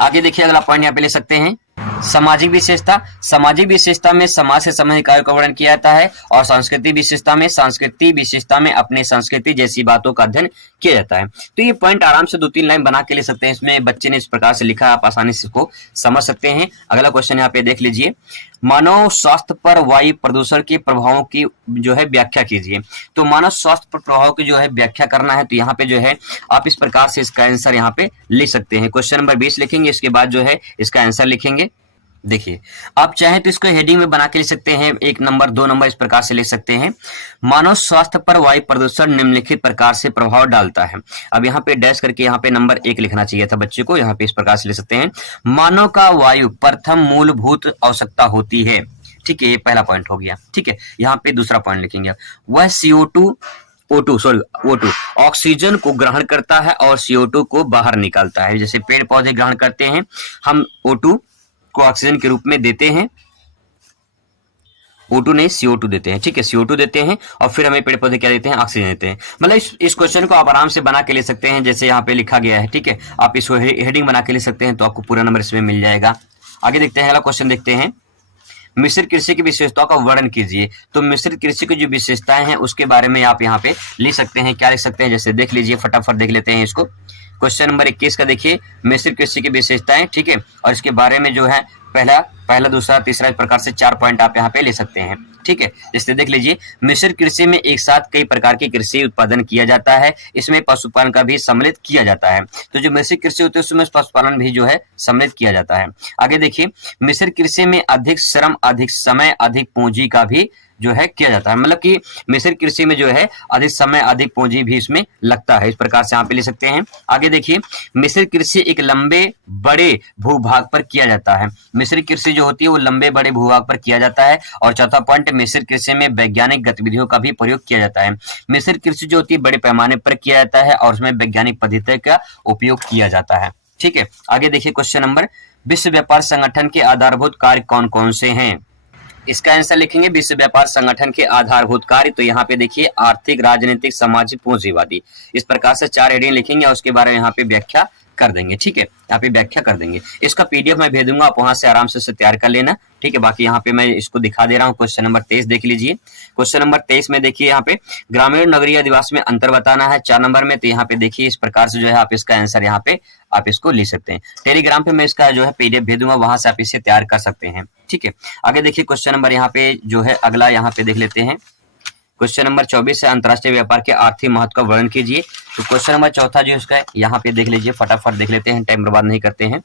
आगे देखिए अगला पॉइंट यहाँ पे ले सकते हैं, सामाजिक विशेषता। सामाजिक विशेषता में समाज से संबंधित कार्यों का वर्णन किया जाता है, और सांस्कृतिक विशेषता में अपने संस्कृति जैसी बातों का अध्ययन किया जाता है। तो ये पॉइंट आराम से 2-3 लाइन बना के ले सकते हैं। इसमें बच्चे ने इस प्रकार से लिखा, आप आसानी से इसको समझ सकते हैं। अगला क्वेश्चन यहाँ पे देख लीजिए, मानव स्वास्थ्य पर वायु प्रदूषण के प्रभावों की जो है व्याख्या कीजिए। तो मानव स्वास्थ्य पर प्रभाव की जो है व्याख्या करना है, तो यहाँ पे जो है आप इस प्रकार से इसका आंसर यहाँ पे लिख सकते हैं। क्वेश्चन नंबर 20 लिखेंगे, इसके बाद जो है इसका आंसर लिखेंगे। देखिए, आप चाहें तो इसको हेडिंग में बना के लिख सकते हैं, 1 नंबर 2 नंबर इस प्रकार से लिख सकते हैं। मानव स्वास्थ्य पर वायु प्रदूषण निम्नलिखित प्रकार से प्रभाव डालता है। अब यहाँ पे डैश करके यहाँ पे नंबर 1 लिखना चाहिए था बच्चे को, यहाँ पे इस प्रकार से लिख सकते हैं, मानव का वायु प्रथम मूलभूत आवश्यकता होती है, ठीक है, ये पहला पॉइंट हो गया, ठीक है। यहाँ पे दूसरा पॉइंट लिखेंगे, वह CO2 O2 sorry O2 oxygen को ग्रहण करता है और CO2 को बाहर निकालता है। जैसे पेड़ पौधे ग्रहण करते हैं, हम O2 को ऑक्सीजन के रूप में देते हैं, O2 नहीं CO2 देते हैं, ठीक है, CO2 देते हैं और फिर हमें पेड़ पौधे क्या देते हैं, ऑक्सीजन देते हैं। मतलब इस क्वेश्चन को आप आराम से बना के ले सकते हैं, जैसे यहाँ पे लिखा गया है, ठीक है, आप इसको हेडिंग बना के ले सकते हैं तो आपको पूरा नंबर इसमें मिल जाएगा। आगे देखते हैं, अगला क्वेश्चन देखते हैं, मिश्रित कृषि की विशेषताओं का वर्णन कीजिए। तो मिश्रित कृषि की जो विशेषताएं हैं उसके बारे में आप यहाँ पे लिख सकते हैं। क्या लिख सकते हैं, जैसे देख लीजिए, फटाफट देख लेते हैं इसको। क्वेश्चन नंबर 21 का देखिए, मिश्रित कृषि की विशेषताएं, ठीक है, और इसके बारे में जो है पहला दूसरा तीसरा, इस प्रकार से 4 पॉइंट आप यहाँ पे ले सकते हैं, ठीक है। जैसे देख लीजिए, मिश्रित कृषि में एक साथ कई प्रकार की कृषि उत्पादन किया जाता है, इसमें पशुपालन का भी सम्मिलित किया जाता है। तो जो मिश्रित कृषि होती है उसमें पशुपालन भी जो है सम्मिलित किया जाता है। आगे देखिए, मिश्रित कृषि में अधिक श्रम, अधिक समय, अधिक पूंजी का भी जो है किया जाता है। मतलब कि मिश्रित कृषि में जो है अधिक समय, अधिक पूंजी भी इसमें लगता है, इस प्रकार से यहाँ पे ले सकते हैं। आगे देखिए, मिश्रित कृषि एक लंबे बड़े भूभाग पर किया जाता है। मिश्रित कृषि जो होती है वो लंबे बड़े भूभाग पर किया जाता है। और चौथा पॉइंट, मिश्रित कृषि में वैज्ञानिक गतिविधियों का भी प्रयोग किया जाता है। मिश्रित कृषि जो होती है बड़े पैमाने पर किया जाता है और उसमें वैज्ञानिक पद्धति का उपयोग किया जाता है, ठीक है। आगे देखिए, क्वेश्चन नंबर, विश्व व्यापार संगठन के आधारभूत कार्य कौन कौन से हैं। इसका आंसर लिखेंगे, विश्व व्यापार संगठन के आधारभूत कार्य। तो यहाँ पे देखिए, आर्थिक, राजनीतिक, सामाजिक, पूंजीवादी, इस प्रकार से 4 हेडिंग लिखेंगे और उसके बारे में यहाँ पे व्याख्या कर देंगे, ठीक है, यहाँ पे व्याख्या कर देंगे। इसका PDF मैं भेज दूंगा, आप वहां से आराम से तैयार कर लेना, ठीक है। बाकी यहाँ पे मैं इसको दिखा दे रहा हूँ। क्वेश्चन नंबर 23 देख लीजिए। क्वेश्चन नंबर 23 में देखिए, यहाँ पे ग्रामीण नगरीय अधिवास में अंतर बताना है 4 नंबर में। तो यहाँ पे देखिए, इस प्रकार से जो है आप इसका आंसर यहाँ पे आप इसको लिख सकते हैं। टेलीग्राम पे मैं इसका जो है PDF भेज दूंगा, वहां से आप इसे तैयार कर सकते हैं, ठीक है। आगे देखिए, क्वेश्चन नंबर यहाँ पे जो है अगला यहाँ पे देख लेते हैं। क्वेश्चन नंबर 24 है, अंतरराष्ट्रीय व्यापार के आर्थिक महत्व का वर्णन कीजिए। तो क्वेश्चन नंबर चौथा जो इसका है यहाँ पे देख लीजिए, फटाफट देख लेते हैं, टाइम बर्बाद नहीं करते हैं।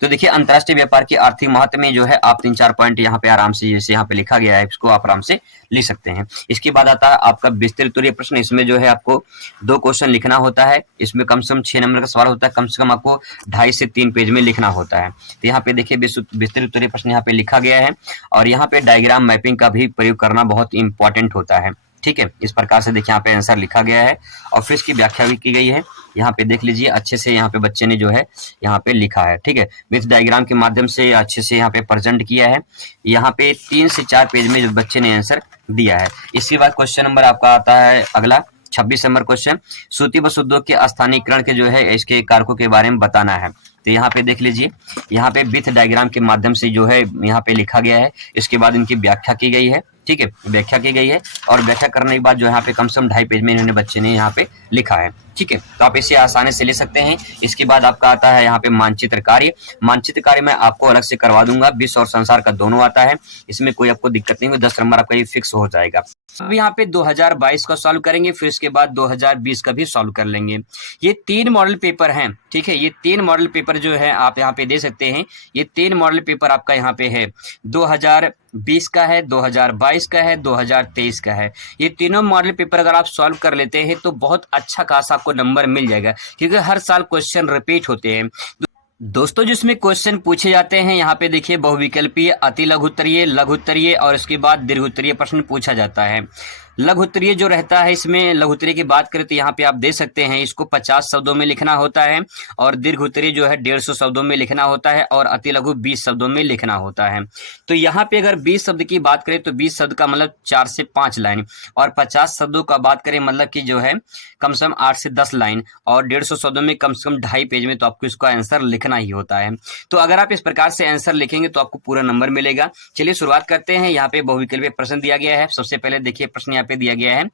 तो देखिए, अंतरराष्ट्रीय व्यापार के आर्थिक महत्व में जो है आप 3-4 पॉइंट यहाँ पे आराम से, जैसे यहाँ पे लिखा गया है, इसको आप आराम से लिख सकते हैं। इसके बाद आता है आपका विस्तृत उत्तरीय प्रश्न। इसमें जो है आपको 2 क्वेश्चन लिखना होता है। इसमें कम से कम 6 नंबर का सवाल होता है, कम से कम आपको 2.5 से 3 पेज में लिखना होता है। तो यहाँ पे देखिए, विस्तृत उत्तरीय प्रश्न यहाँ पे लिखा गया है और यहाँ पे डायग्राम मैपिंग का भी प्रयोग करना बहुत इंपॉर्टेंट होता है, ठीक है। इस प्रकार से देखिए, यहाँ पे आंसर लिखा गया है और फिर इसकी व्याख्या भी की गई है। यहाँ पे देख लीजिए, अच्छे से यहाँ पे बच्चे ने जो है यहाँ पे लिखा है, ठीक है, विथ डायग्राम के माध्यम से अच्छे से यहाँ पे प्रेजेंट किया है। यहाँ पे 3 से 4 पेज में जो बच्चे ने आंसर दिया है। इसके बाद क्वेश्चन नंबर आपका आता है अगला 26 नंबर क्वेश्चन, सूती वस्त्र उद्योग के स्थानीयकरण के जो है इसके कारकों के बारे में बताना है। तो यहाँ पे देख लीजिए, यहाँ पे विथ डायग्राम के माध्यम से जो है यहाँ पे लिखा गया है। इसके बाद इनकी व्याख्या की गई है, ठीक है, व्याख्या की गई है और व्याख्या करने के बाद जो यहाँ पे कम से कम 2.5 पेज में इन्होंने बच्चे ने यहाँ पे लिखा है, ठीक है। तो आप इसे आसानी से ले सकते हैं। इसके बाद आपका आता है यहाँ पे मानचित्र कार्य। मानचित्र कार्य मैं आपको अलग से करवा दूंगा, विश्व और संसार का दोनों आता है, इसमें कोई आपको दिक्कत नहीं होगी, 10 नंबर आपका ये फिक्स हो जाएगा। अब यहाँ पे 2022 का सॉल्व करेंगे, फिर इसके बाद 2020 का भी सॉल्व कर लेंगे। ये 3 मॉडल पेपर हैं, ठीक है, ये 3 मॉडल पेपर जो है आप यहाँ पे दे सकते हैं। ये 3 मॉडल पेपर आपका यहाँ पे है, 2020 का है, 2022 का है, 2023 का है। ये तीनों मॉडल पेपर अगर आप सॉल्व कर लेते हैं तो बहुत अच्छा खासा आपको नंबर मिल जाएगा, क्योंकि हर साल क्वेश्चन रिपीट होते हैं। दोस्तों, जिसमें क्वेश्चन पूछे जाते हैं यहाँ पे देखिए, बहुविकल्पीय, अति लघु उत्तरीय, लघु उत्तरीय और इसके बाद दीर्घ उत्तरीय प्रश्न पूछा जाता है। लघु उत्तरीय जो रहता है, इसमें लघु उत्तरीय की बात करें तो यहाँ पे आप दे सकते हैं, इसको 50 शब्दों में लिखना होता है और दीर्घ उत्तरीय जो है 150 शब्दों में लिखना होता है और अति लघु 20 शब्दों में लिखना होता है। तो यहाँ पे अगर 20 शब्द की बात करें तो 20 शब्द का मतलब 4 से 5 लाइन, और 50 शब्दों का बात करें मतलब कि जो है कम से कम 8 से 10 लाइन, और 150 शब्दों में कम से कम 2.5 पेज में तो आपको इसका आंसर लिखना ही होता है। तो अगर आप इस प्रकार से आंसर लिखेंगे तो आपको पूरा नंबर मिलेगा। चलिए शुरुआत करते हैं। यहाँ पे बहुविकल्पीय प्रश्न दिया गया है। सबसे पहले देखिए, प्रश्न यहाँ पे दिया गया है,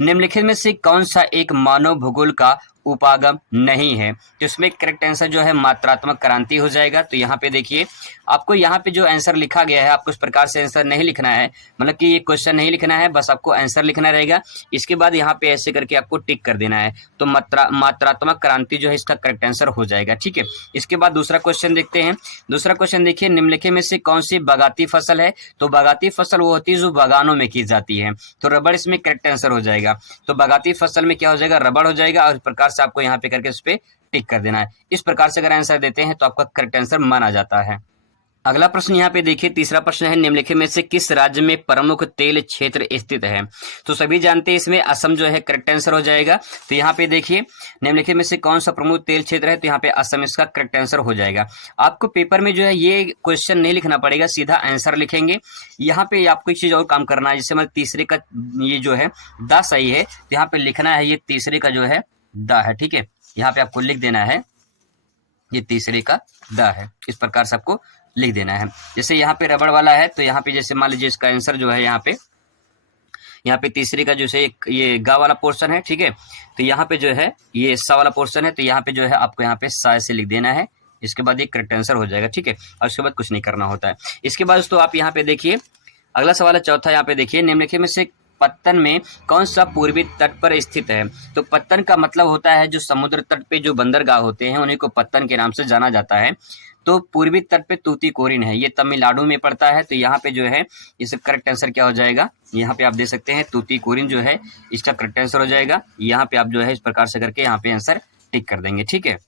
निम्नलिखित में से कौन सा एक मानव भूगोल का उपागम नहीं है। तो इसमें करेक्ट आंसर जो है मात्रात्मक क्रांति हो जाएगा। तो यहाँ पे देखिए, आपको यहाँ पे जो आंसर लिखा गया है, आपको इस प्रकार से आंसर नहीं लिखना है, मतलब कि ये क्वेश्चन नहीं लिखना है, बस आपको आंसर लिखना रहेगा। इसके बाद यहाँ पे ऐसे करके आपको टिक कर देना है, तो मात्रात्मक क्रांति जो है इसका करेक्ट आंसर हो जाएगा, ठीक है। इसके बाद दूसरा क्वेश्चन देखते हैं। दूसरा क्वेश्चन देखिए, निम्नलिखित में से कौन सी बागाती फसल है। तो बागाती फसल वो होती है जो बागानों में की जाती है, तो रबड़ इसमें करेक्ट आंसर हो जाएगा। तो बागाती फसल में क्या हो जाएगा, रबड़ हो जाएगा, और इस प्रकार से आपको यहाँ पे करके उस पर टिक कर देना है। इस प्रकार से अगर आंसर देते हैं तो आपका करेक्ट आंसर माना जाता है। अगला प्रश्न यहाँ पे देखिए, तीसरा प्रश्न है, निम्नलिखित में से किस राज्य में प्रमुख तेल क्षेत्र स्थित है? तो सभी जानते हैं इसमें असम जो है करेक्ट आंसर हो जाएगा। तो यहाँ पे देखिए निम्नलिखित में से कौन सा प्रमुख तेल क्षेत्र है, तो यहाँ पे असम इसका करेक्ट आंसर हो जाएगा। आपको पेपर में जो है ये क्वेश्चन नहीं लिखना पड़ेगा, सीधा आंसर लिखेंगे। यहाँ पे आपको एक चीज और काम करना है, जैसे मतलब तीसरे का ये जो है द सही है, तो यहाँ पे लिखना है ये तीसरे का जो है द है, ठीक है। यहाँ पे आपको लिख देना है ये तीसरे का द है, इस प्रकार से आपको लिख देना है। जैसे यहाँ पे रबड़ वाला है, तो यहाँ पे जैसे मान लीजिए इसका आंसर जो है यहाँ पे तीसरे का जो है ये गा वाला पोर्शन है, ठीक है। तो यहाँ पे जो है ये सा वाला पोर्शन है, तो यहाँ पे जो है आपको यहाँ पे सा से लिख देना है। इसके बाद ये करेक्ट आंसर हो जाएगा, ठीक है। और उसके बाद कुछ नहीं करना होता है। इसके बाद दोस्तों आप यहाँ पे देखिए अगला सवाल है चौथा, यहाँ पे देखिए निम्नलिखित में से पत्तन में कौन सा पूर्वी तट पर स्थित है? तो पत्तन का मतलब होता है जो समुद्र तट पे जो बंदरगाह होते हैं उन्हीं को पत्तन के नाम से जाना जाता है। तो पूर्वी तट पे तूतीकोरिन है, ये तमिलनाडु में पड़ता है। तो यहाँ पे जो है इसका करेक्ट आंसर क्या हो जाएगा, यहाँ पे आप दे सकते हैं तूतीकोरिन जो है इसका करेक्ट आंसर हो जाएगा। यहाँ पे आप जो है इस प्रकार से करके यहाँ पे आंसर टिक कर देंगे, ठीक है।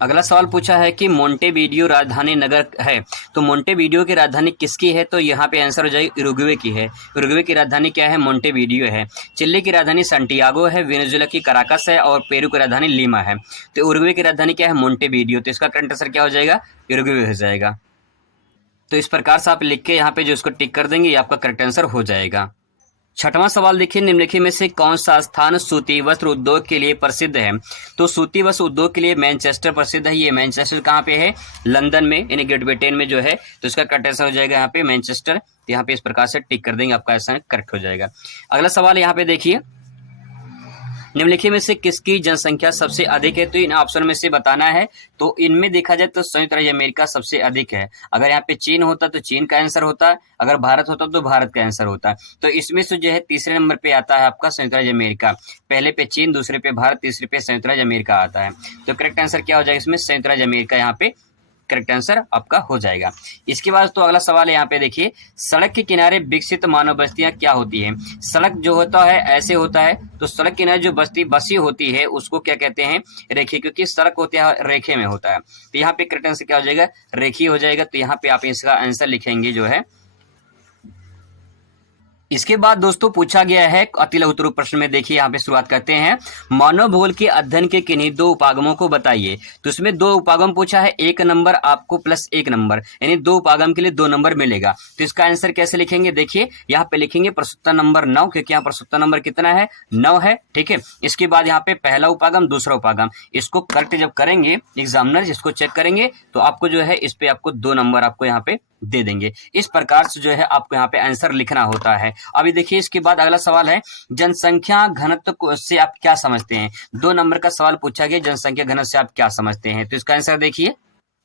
अगला सवाल पूछा है कि मोंटेवीडियो राजधानी नगर है, तो मोंटेवीडियो की राजधानी किसकी है? तो यहाँ पे आंसर हो जाएगी उरुग्वे की है। उरुग्वे की राजधानी क्या है? मोंटेवीडियो है। चिली की राजधानी सैंटियागो है, वेनेजुएला की काराकस है और पेरू की राजधानी लीमा है। तो उरुग्वे की राजधानी क्या है? मोंटेवीडियो। तो इसका करंट आंसर क्या हो जाएगा? उरुग्वे हो जाएगा। तो इस प्रकार से आप लिख के यहाँ पे जो इसको टिक कर देंगे ये आपका करेक्ट आंसर हो जाएगा। छठवां सवाल देखिए, निम्नलिखित में से कौन सा स्थान सूती वस्त्र उद्योग के लिए प्रसिद्ध है? तो सूती वस्त्र उद्योग के लिए मैनचेस्टर प्रसिद्ध है। ये मैनचेस्टर कहाँ पे है? लंदन में, यानी ग्रेट ब्रिटेन में जो है। तो इसका करेक्ट आंसर हो जाएगा यहाँ पे मैनचेस्टर। तो यहाँ पे इस प्रकार से टिक कर देंगे, आपका आंसर करेक्ट हो जाएगा। अगला सवाल यहाँ पे देखिए, निम्नलिखित में से किसकी जनसंख्या सबसे अधिक है? तो इन ऑप्शन में से बताना है। तो इनमें देखा जाए तो संयुक्त राज्य अमेरिका सबसे अधिक है। अगर यहाँ पे चीन होता तो चीन का आंसर होता, अगर भारत होता तो भारत का आंसर होता। तो इसमें से जो है तीसरे नंबर पे आता है आपका संयुक्त राज्य अमेरिका। पहले पे चीन, दूसरे पे भारत, तीसरे पे संयुक्त राज्य अमेरिका आता है। तो करेक्ट आंसर क्या हो जाएगा इसमें? संयुक्त राज्य अमेरिका यहाँ पे करेक्ट आंसर आपका हो जाएगा। इसके बाद तो अगला सवाल है यहाँ पे देखिए, सड़क के किनारे विकसित मानव बस्तियां क्या होती है? सड़क जो होता है ऐसे होता है, तो सड़क किनारे जो बसी होती है उसको क्या कहते हैं? रेखी, क्योंकि सड़क होती है रेखे में होता है। तो यहाँ पे करेक्ट आंसर क्या हो जाएगा? रेखी हो जाएगा। तो यहाँ पे आप इसका आंसर लिखेंगे जो है। इसके बाद दोस्तों पूछा गया है अति लघु उत्तरीय प्रश्न में, देखिए यहाँ पे शुरुआत करते हैं। मानव भूगोल के अध्ययन के किन्हीं दो उपागमों को बताइए। तो इसमें दो उपागम पूछा है, 1 नंबर आपको प्लस 1 नंबर, यानी दो उपागम के लिए 2 नंबर मिलेगा। तो इसका आंसर कैसे लिखेंगे? देखिए यहाँ पे लिखेंगे प्रश्नोत्तर नंबर 9, क्योंकि यहाँ प्रश्नोत्तर नंबर कितना है? 9 है, ठीक है। इसके बाद यहाँ पे पहला उपागम, दूसरा उपागम, इसको करेक्ट जब करेंगे एग्जामिनर इसको चेक करेंगे तो आपको जो है इस पे आपको 2 नंबर आपको यहाँ पे दे देंगे। इस प्रकार से जो है आपको यहाँ पे आंसर लिखना होता है। अभी देखिए इसके बाद अगला सवाल है, जनसंख्या घनत्व से आप क्या समझते हैं? 2 नंबर का सवाल पूछा गया, जनसंख्या घनत्व से आप क्या समझते हैं? तो इसका आंसर देखिए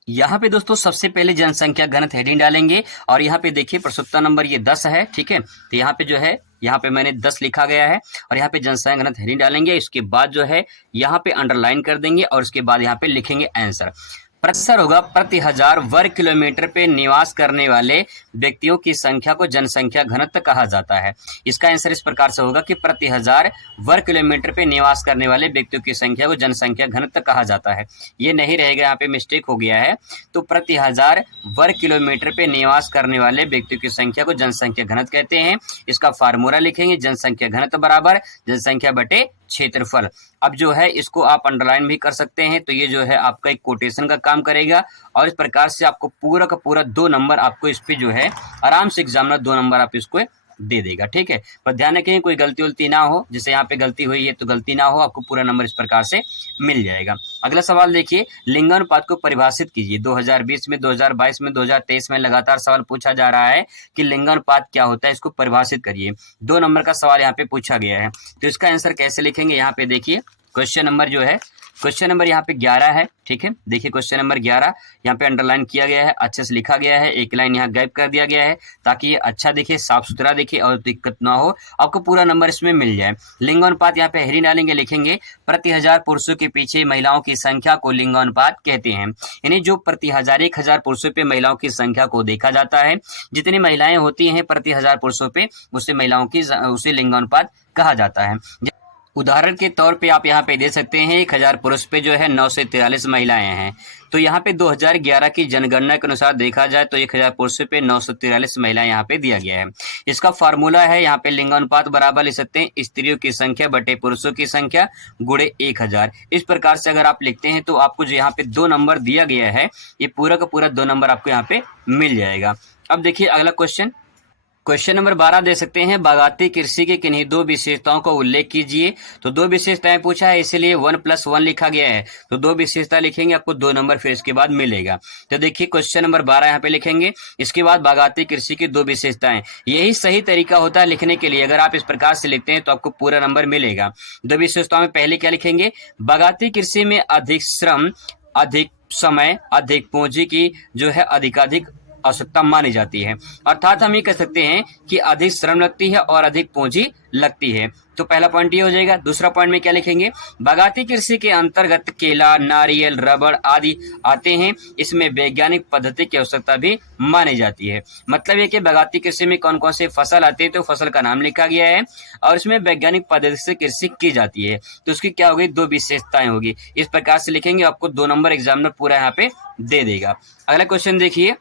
यहाँ पे दोस्तों सबसे पहले जनसंख्या घनत्व हेडिंग डालेंगे और यहाँ पे देखिए प्रश्नोत्तर नंबर ये 10 है, ठीक है। तो यहाँ पे जो है यहाँ पे मैंने 10 लिखा गया है और यहाँ पे जनसंख्या घनत्व हेडिंग डालेंगे। इसके बाद जो है यहाँ पे अंडरलाइन कर देंगे और उसके बाद यहाँ पे लिखेंगे आंसर। प्रतिशत होगा प्रति 1000 वर्ग किलोमीटर पे निवास करने वाले व्यक्तियों की संख्या को जनसंख्या घनत्व कहा जाता है। इसका आंसर इस प्रकार से होगा कि प्रति 1000 वर्ग किलोमीटर पे निवास करने वाले व्यक्तियों की संख्या को जनसंख्या घनत्व कहा जाता है। ये नहीं रहेगा, यहाँ पे मिस्टेक हो गया है। तो प्रति 1000 वर्ग किलोमीटर पे निवास करने वाले व्यक्तियों की संख्या को जनसंख्या घनत्व कहते हैं। इसका फार्मूला लिखेंगे, जनसंख्या घनत्व बराबर जनसंख्या बटे क्षेत्रफल। अब जो है इसको आप अंडरलाइन भी कर सकते हैं, तो ये जो है आपका एक कोटेशन का काम करेगा और इस प्रकार से आपको पूरा का पूरा 2 नंबर आपको इस पे जो है आराम से एग्जामिनर 2 नंबर आप इसको दे देगा, ठीक है। पर ध्यान रखें कोई गलती उलती ना हो, जैसे यहाँ पे गलती हुई है तो गलती ना हो, आपको पूरा नंबर इस प्रकार से मिल जाएगा। अगला सवाल देखिए, लिंगानुपात को परिभाषित कीजिए। 2020 में, 2022 में, 2023 में लगातार सवाल पूछा जा रहा है कि लिंगानुपात क्या होता है, इसको परिभाषित करिए। 2 नंबर का सवाल यहाँ पे पूछा गया है, तो इसका आंसर कैसे लिखेंगे? यहाँ पे देखिए क्वेश्चन नंबर जो है, क्वेश्चन नंबर यहाँ पे 11 है, ठीक है। देखिए क्वेश्चन नंबर 11 यहाँ पे अंडरलाइन किया गया है, अच्छे से लिखा गया है, एक लाइन यहाँ गैप कर दिया गया है ताकि ये अच्छा दिखे, साफ सुथरा दिखे और दिक्कत ना हो, आपको पूरा नंबर इसमें मिल जाए। लिंगानुपात यहाँ पे हेडिंग डालेंगे, लिखेंगे प्रति 1000 पुरुषों के पीछे महिलाओं की संख्या को लिंगानुपात कहते हैं। यानी जो प्रति 1000 पुरुषों पे महिलाओं की संख्या को देखा जाता है, जितनी महिलाएं होती हैं प्रति 1000 पुरुषों पे, उससे महिलाओं की उसे लिंगानुपात कहा जाता है। उदाहरण के तौर पे आप यहाँ पे दे सकते हैं 1000 पुरुष पे जो है 943 महिलाएं हैं। तो यहाँ पे 2011 की जनगणना के अनुसार देखा जाए तो 1000 पुरुषों पे 943 महिलाएं यहाँ पे दिया गया है। इसका फार्मूला है यहाँ पे लिंगानुपात बराबर लिख सकते हैं स्त्रियों की संख्या बटे पुरुषों की संख्या गुणे 1000। इस प्रकार से अगर आप लिखते हैं तो आपको जो यहाँ पे 2 नंबर दिया गया है ये पूरा का पूरा 2 नंबर आपको यहाँ पे मिल जाएगा। अब देखिए अगला क्वेश्चन नंबर 12 दे सकते हैं बागाती कृषि के किन्हीं 2 विशेषताओं का उल्लेख कीजिए। तो 2 विशेषताएं पूछा है इसलिए 1+1 लिखा गया है। तो 2 विशेषता लिखेंगे आपको 2 नंबर फिर इसके बाद मिलेगा। तो देखिए क्वेश्चन नंबर 12 यहाँ पे लिखेंगे, इसके बाद बागाती कृषि की 2 विशेषताएं। यही सही तरीका होता है लिखने के लिए। अगर आप इस प्रकार से लिखते हैं तो आपको पूरा नंबर मिलेगा। 2 विशेषताओं में पहले क्या लिखेंगे, बागाती कृषि में अधिक श्रम, अधिक समय, अधिक पूंजी की जो है अधिकाधिक आवश्यकता मानी जाती है। अर्थात हम ये कह सकते हैं कि अधिक श्रम लगती है और अधिक पूंजी लगती है। तो पहला पॉइंट ये हो जाएगा। दूसरा पॉइंट में क्या लिखेंगे, बागाती कृषि के अंतर्गत केला, नारियल, रबड़ आदि आते हैं। इसमें वैज्ञानिक पद्धति की आवश्यकता भी मानी जाती है। मतलब ये कि बागाती कृषि में कौन कौन से फसल आते हैं तो फसल का नाम लिखा गया है और इसमें वैज्ञानिक पद्धति से कृषि की जाती है। तो उसकी क्या होगी, 2 विशेषताएं होगी। इस प्रकार से लिखेंगे, आपको 2 नंबर एग्जामिनर पूरा यहाँ पे दे देगा। अगला क्वेश्चन देखिए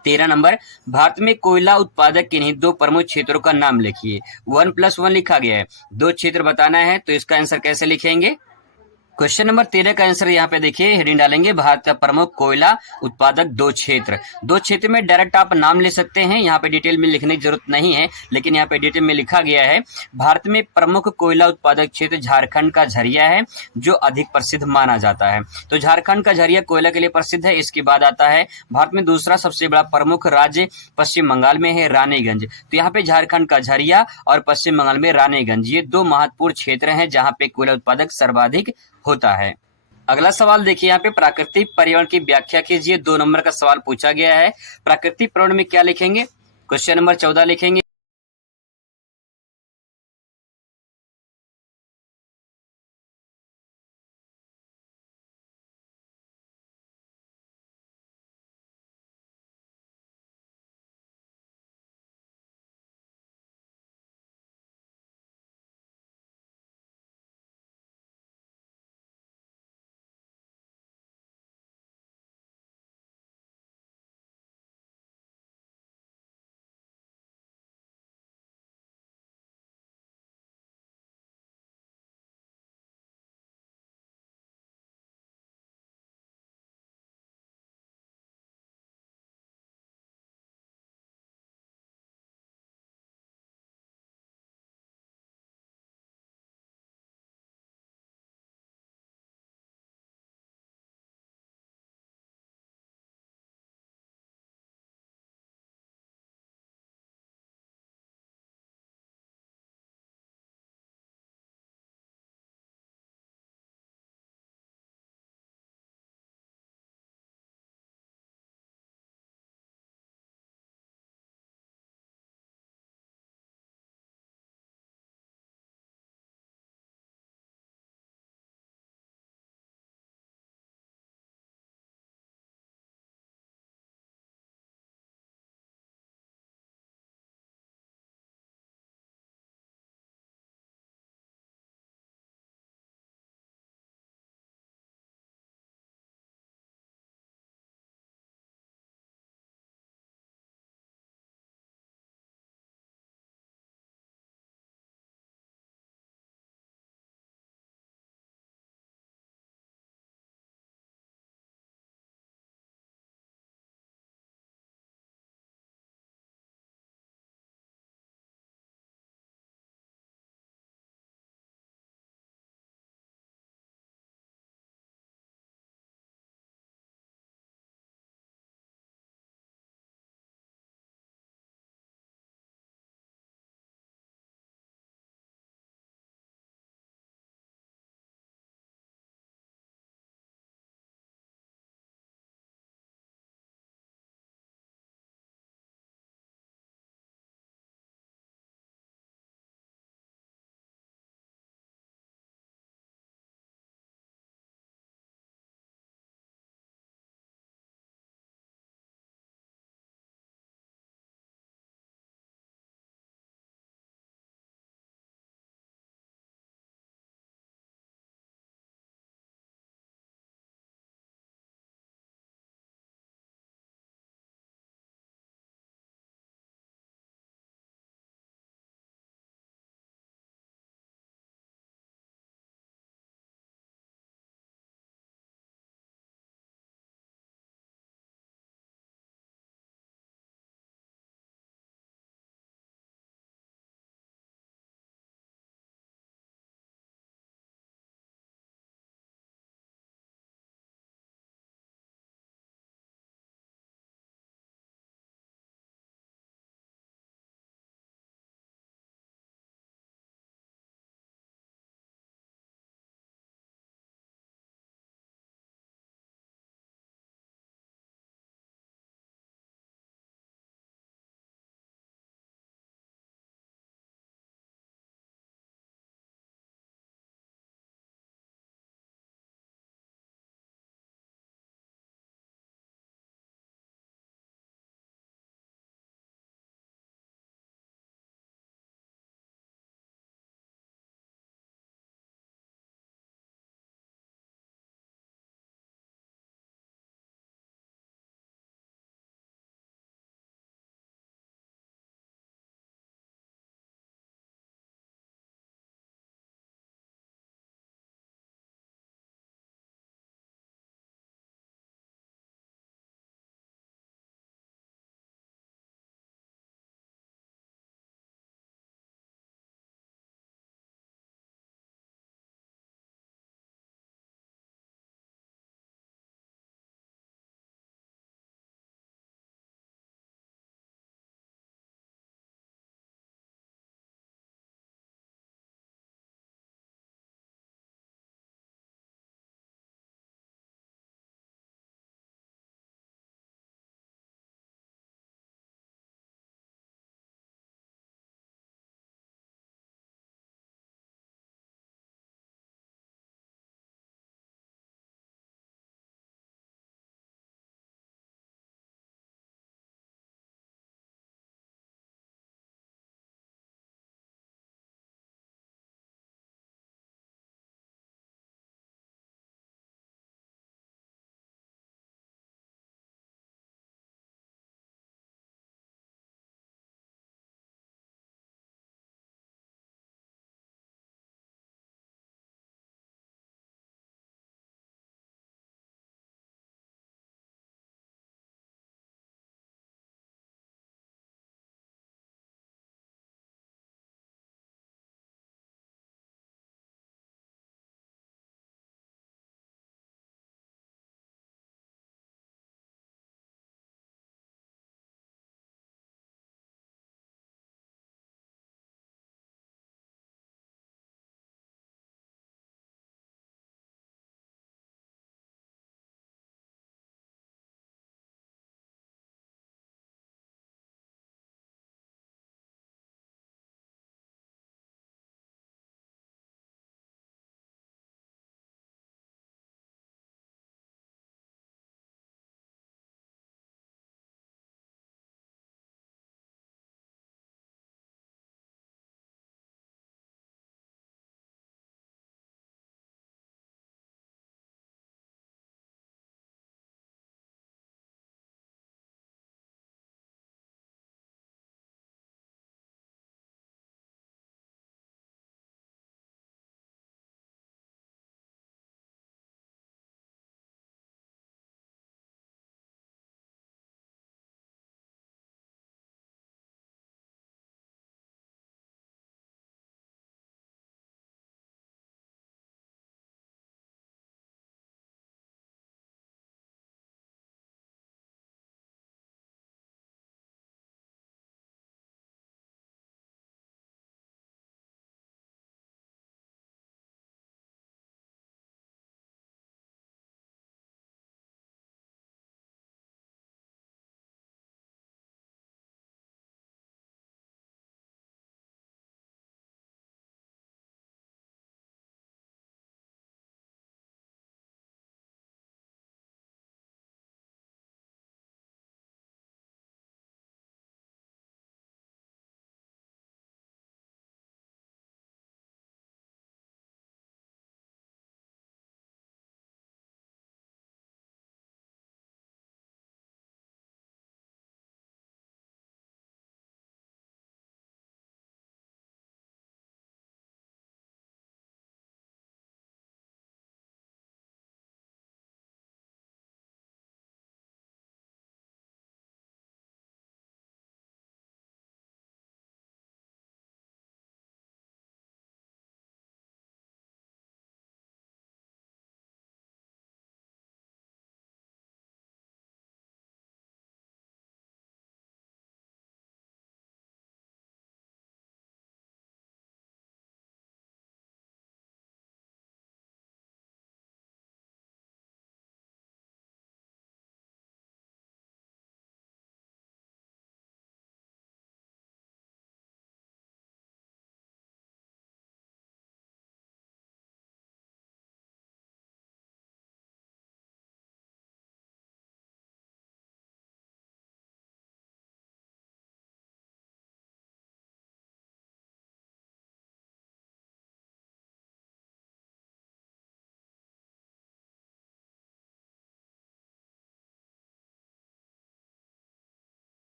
13 नंबर, भारत में कोयला उत्पादक किन्हीं 2 प्रमुख क्षेत्रों का नाम लिखिए। 1+1 लिखा गया है, 2 क्षेत्र बताना है। तो इसका आंसर कैसे लिखेंगे, क्वेश्चन नंबर 13 का आंसर यहाँ पे देखिए हेडिंग डालेंगे भारत का प्रमुख कोयला उत्पादक 2 क्षेत्र। 2 क्षेत्र में डायरेक्ट आप नाम ले सकते हैं, यहाँ पे डिटेल में लिखने की जरूरत नहीं है, लेकिन यहाँ पे डिटेल में लिखा गया है भारत में प्रमुख कोयला उत्पादक क्षेत्र झारखंड का झरिया है जो अधिक प्रसिद्ध माना जाता है। तो झारखंड का झरिया कोयला के लिए प्रसिद्ध है। इसके बाद आता है भारत में दूसरा सबसे बड़ा प्रमुख राज्य पश्चिम बंगाल में है रानीगंज। तो यहाँ पे झारखंड का झरिया और पश्चिम बंगाल में रानीगंज, ये 2 महत्वपूर्ण क्षेत्र हैं जहाँ पे कोयला उत्पादक सर्वाधिक होता है। अगला सवाल देखिए यहाँ पे प्राकृतिक पर्यावरण की व्याख्या कीजिए। 2 नंबर का सवाल पूछा गया है। प्राकृतिक पर्यावरण में क्या लिखेंगे, क्वेश्चन नंबर 14 लिखेंगे।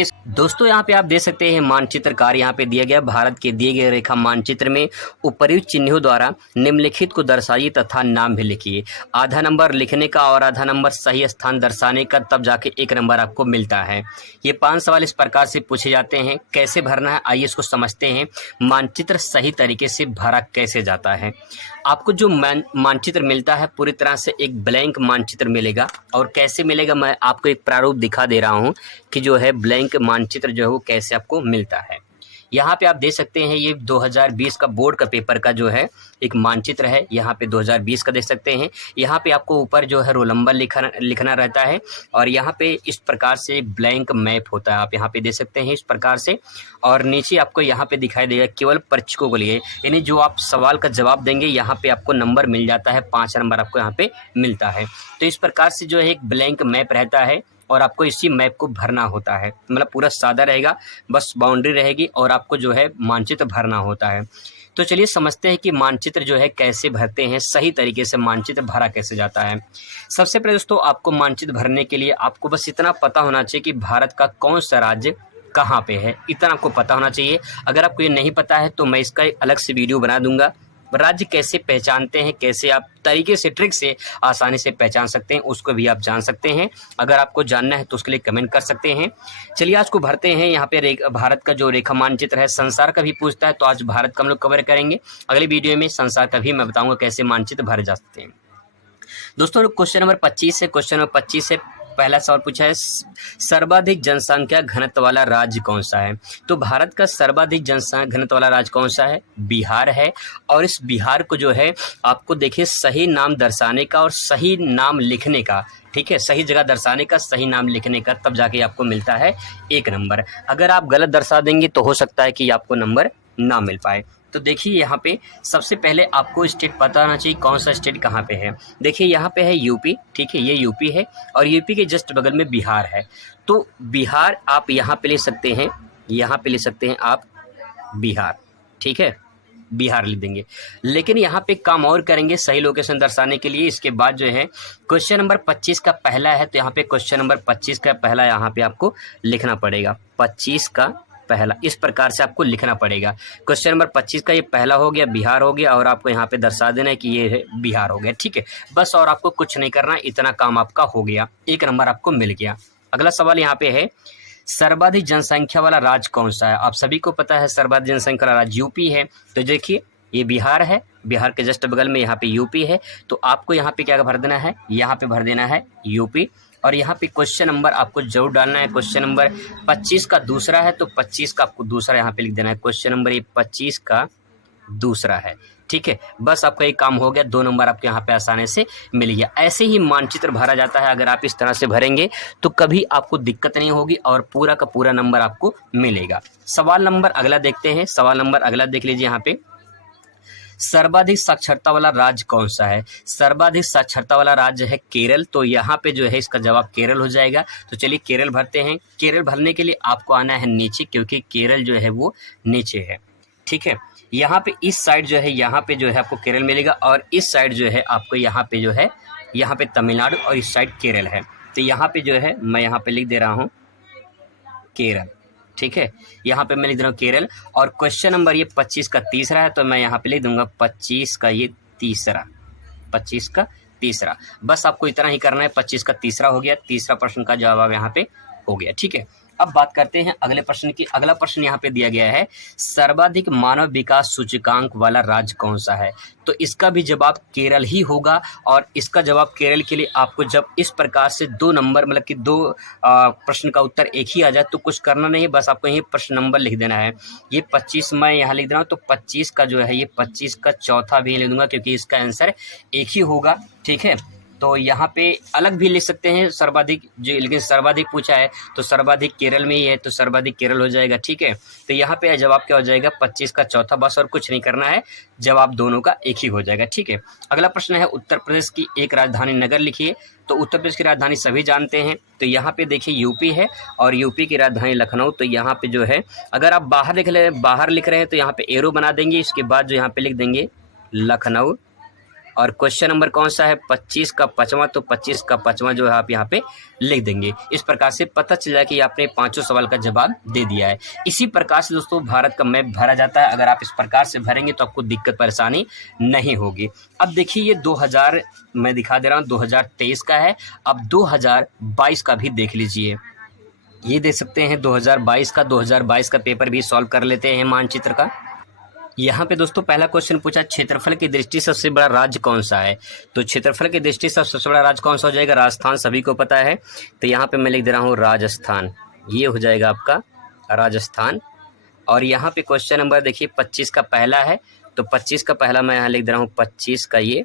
दोस्तों यहाँ पे आप देख सकते हैं मानचित्रकार यहाँ पे दिया गया भारत के दिए गए रेखा मानचित्र में उपर्युक्त चिन्हों द्वारा निम्नलिखित को दर्शाइए तथा नाम भी लिखिए। आधा नंबर लिखने का और आधा नंबर सही स्थान दर्शाने का, तब जाके 1 नंबर आपको मिलता है। ये 5 सवाल इस प्रकार से पूछे जाते हैं। कैसे भरना है आइए इसको समझते हैं। मानचित्र सही तरीके से भरा कैसे जाता है। आपको जो मानचित्र मिलता है पूरी तरह से एक ब्लैंक मानचित्र मिलेगा। और कैसे मिलेगा मैं आपको एक प्रारूप दिखा दे रहा हूँ कि जो है ब्लैंक मानचित्र जो है वो कैसे आपको मिलता है। यहाँ पे आप देख सकते हैं ये 2020 का बोर्ड का पेपर का जो है एक मानचित्र है। यहाँ पे 2020 का देख सकते हैं। यहाँ पे आपको ऊपर जो है रोल नंबर लिखना रहता है और यहाँ पे इस प्रकार से एक ब्लैंक मैप होता है। आप यहाँ पे देख सकते हैं इस प्रकार से। और नीचे आपको यहाँ पे दिखाई देगा केवल परीक्षकों के लिए, यानी जो आप सवाल का जवाब देंगे यहाँ पे आपको नंबर मिल जाता है। 5 नंबर आपको यहाँ पे मिलता है। तो इस प्रकार से जो है एक ब्लैंक मैप रहता है और आपको इसी मैप को भरना होता है। मतलब पूरा सादा रहेगा, बस बाउंड्री रहेगी और आपको जो है मानचित्र भरना होता है। तो चलिए समझते हैं कि मानचित्र जो है कैसे भरते हैं, सही तरीके से मानचित्र भरा कैसे जाता है। सबसे पहले दोस्तों आपको मानचित्र भरने के लिए आपको बस इतना पता होना चाहिए कि भारत का कौन सा राज्य कहाँ पे है, इतना आपको पता होना चाहिए। अगर आपको ये नहीं पता है तो मैं इसका एक अलग से वीडियो बना दूंगा। राज्य कैसे पहचानते हैं, कैसे आप तरीके से ट्रिक से आसानी से पहचान सकते हैं, उसको भी आप जान सकते हैं। अगर आपको जानना है तो उसके लिए कमेंट कर सकते हैं। चलिए आज को भरते हैं। यहाँ पे भारत का जो रेखा मानचित्र है, संसार का भी पूछता है तो आज भारत का हम लोग कवर करेंगे। अगले वीडियो में संसार का भी मैं बताऊंगा कैसे मानचित्र भरे जा सकते हैं। दोस्तों क्वेश्चन नंबर 25 है। क्वेश्चन नंबर 25 से पहला सवाल पूछा है सर्वाधिक जनसंख्या घनत्व वाला राज्य कौन सा है। तो भारत का सर्वाधिक जनसंख्या घनत्व वाला राज्य कौन सा है, बिहार है। और इस बिहार को जो है आपको देखिए सही नाम दर्शाने का और सही नाम लिखने का, ठीक है, सही जगह दर्शाने का, सही नाम लिखने का, तब जाके आपको मिलता है 1 नंबर। अगर आप गलत दर्शा देंगे तो हो सकता है कि आपको नंबर ना मिल पाए। तो देखिए यहाँ पे सबसे पहले आपको स्टेट पता होना चाहिए कौन सा स्टेट कहाँ पे है। देखिए यहाँ पे है यूपी, ठीक है, ये यूपी है और यूपी के जस्ट बगल में बिहार है। तो बिहार आप यहाँ पे ले सकते हैं, यहाँ पे ले सकते हैं आप बिहार, ठीक है, बिहार लिख देंगे। लेकिन यहाँ पे काम और करेंगे सही लोकेशन दर्शाने के लिए। इसके बाद जो है क्वेश्चन नंबर 25 का पहला है, तो यहाँ पे क्वेश्चन नंबर 25 का पहला यहाँ पे आपको लिखना पड़ेगा। 25 का पहला इस प्रकार से आपको लिखना पड़ेगा। क्वेश्चन नंबर 25 का ये पहला हो गया, बिहार हो गया, और आपको यहाँ पे दर्शा देना है कि ये है बिहार हो गया, ठीक है। बस और आपको कुछ नहीं करना, इतना काम आपका हो गया, 1 नंबर आपको मिल गया। अगला सवाल यहाँ पे है सर्वाधिक जनसंख्या वाला राज्य कौन सा है। आप सभी को पता है सर्वाधिक जनसंख्या वाला राज्य यूपी है। तो देखिए ये बिहार है, बिहार के जस्ट बगल में यहाँ पे यूपी है। तो आपको यहाँ पे क्या भर देना है, यहाँ पे भर देना है यूपी। और यहाँ पे क्वेश्चन नंबर आपको जरूर डालना है। क्वेश्चन नंबर 25 का दूसरा है, तो 25 का आपको दूसरा यहाँ पे लिख देना है। क्वेश्चन नंबर ये 25 का दूसरा है, ठीक है। बस आपका एक काम हो गया, 2 नंबर आपके यहाँ पे आसानी से मिल गया। ऐसे ही मानचित्र भरा जाता है। अगर आप इस तरह से भरेंगे तो कभी आपको दिक्कत नहीं होगी और पूरा का पूरा नंबर आपको मिलेगा। सवाल नंबर अगला देखते हैं। सवाल नंबर अगला देख लीजिए यहाँ पे, सर्वाधिक साक्षरता वाला राज्य कौन सा है। सर्वाधिक साक्षरता वाला राज्य है केरल। तो यहाँ पे जो है इसका जवाब केरल हो जाएगा। तो चलिए केरल भरते हैं। केरल भरने के लिए आपको आना है नीचे, क्योंकि केरल जो है वो नीचे है, ठीक है। यहाँ पे इस साइड जो है, यहाँ पे जो है आपको केरल मिलेगा और इस साइड जो है आपको यहाँ पे जो है, यहाँ पे तमिलनाडु और इस साइड केरल है। तो यहाँ पे जो है मैं यहाँ पे लिख दे रहा हूँ केरल, ठीक है। यहाँ पे मैं लिख रहा हूँ केरल। और क्वेश्चन नंबर ये 25 का तीसरा है, तो मैं यहाँ पे लिख दूंगा 25 का ये तीसरा, 25 का तीसरा। बस आपको इतना ही करना है। 25 का तीसरा हो गया, तीसरा प्रश्न का जवाब यहाँ पे हो गया, ठीक है। अब बात करते हैं अगले प्रश्न की। अगला प्रश्न यहाँ पे दिया गया है सर्वाधिक मानव विकास सूचकांक वाला राज्य कौन सा है। तो इसका भी जवाब केरल ही होगा। और इसका जवाब केरल के लिए आपको जब इस प्रकार से 2 नंबर, मतलब कि 2 प्रश्न का उत्तर एक ही आ जाए तो कुछ करना नहीं, बस आपको यही प्रश्न नंबर लिख देना है। ये 25 मैं यहाँ लिख रहा हूँ, तो 25 का जो है ये 25 का चौथा भी लिख दूंगा, क्योंकि इसका आंसर एक ही होगा, ठीक है। तो यहाँ पे अलग भी लिख सकते हैं सर्वाधिक जो, लेकिन सर्वाधिक पूछा है तो सर्वाधिक केरल में ही है, तो सर्वाधिक केरल हो जाएगा, ठीक है। तो यहाँ पे जवाब क्या हो जाएगा, 25 का चौथा। बस और कुछ नहीं करना है, जवाब दोनों का एक ही हो जाएगा, ठीक है। अगला प्रश्न है उत्तर प्रदेश की एक राजधानी नगर लिखिए। तो उत्तर प्रदेश की राजधानी सभी जानते हैं। तो यहाँ पे देखिए यूपी है और यूपी की राजधानी लखनऊ। तो यहाँ पे जो है अगर आप बाहर लिख रहे हैं तो यहाँ पे एरो बना देंगे। इसके बाद जो यहाँ पे लिख देंगे लखनऊ, और क्वेश्चन नंबर कौन सा है 25 का 5वां, तो 25 का 5वां जो है आप यहाँ पे लिख देंगे। इस प्रकार से पता चल जाए कि आपने पांचों सवाल का जवाब दे दिया है। इसी प्रकार से दोस्तों भारत का मैप भरा जाता है। अगर आप इस प्रकार से भरेंगे तो आपको दिक्कत परेशानी नहीं होगी। अब देखिए ये 2000 मैं दिखा दे रहा हूँ 2023 का है। अब 2022 का भी देख लीजिए, ये देख सकते हैं 2022 का पेपर भी सॉल्व कर लेते हैं मानचित्र का। यहाँ पे दोस्तों पहला क्वेश्चन पूछा क्षेत्रफल की दृष्टि से सबसे बड़ा राज्य कौन सा है। तो क्षेत्रफल की दृष्टि से सबसे बड़ा राज्य कौन सा हो जाएगा, राजस्थान, सभी को पता है। तो यहाँ पे मैं लिख दे रहा हूँ राजस्थान, ये हो जाएगा आपका राजस्थान। और यहाँ पे क्वेश्चन नंबर देखिए 25 का पहला है, तो 25 का पहला मैं यहाँ लिख दे रहा हूँ 25 का ये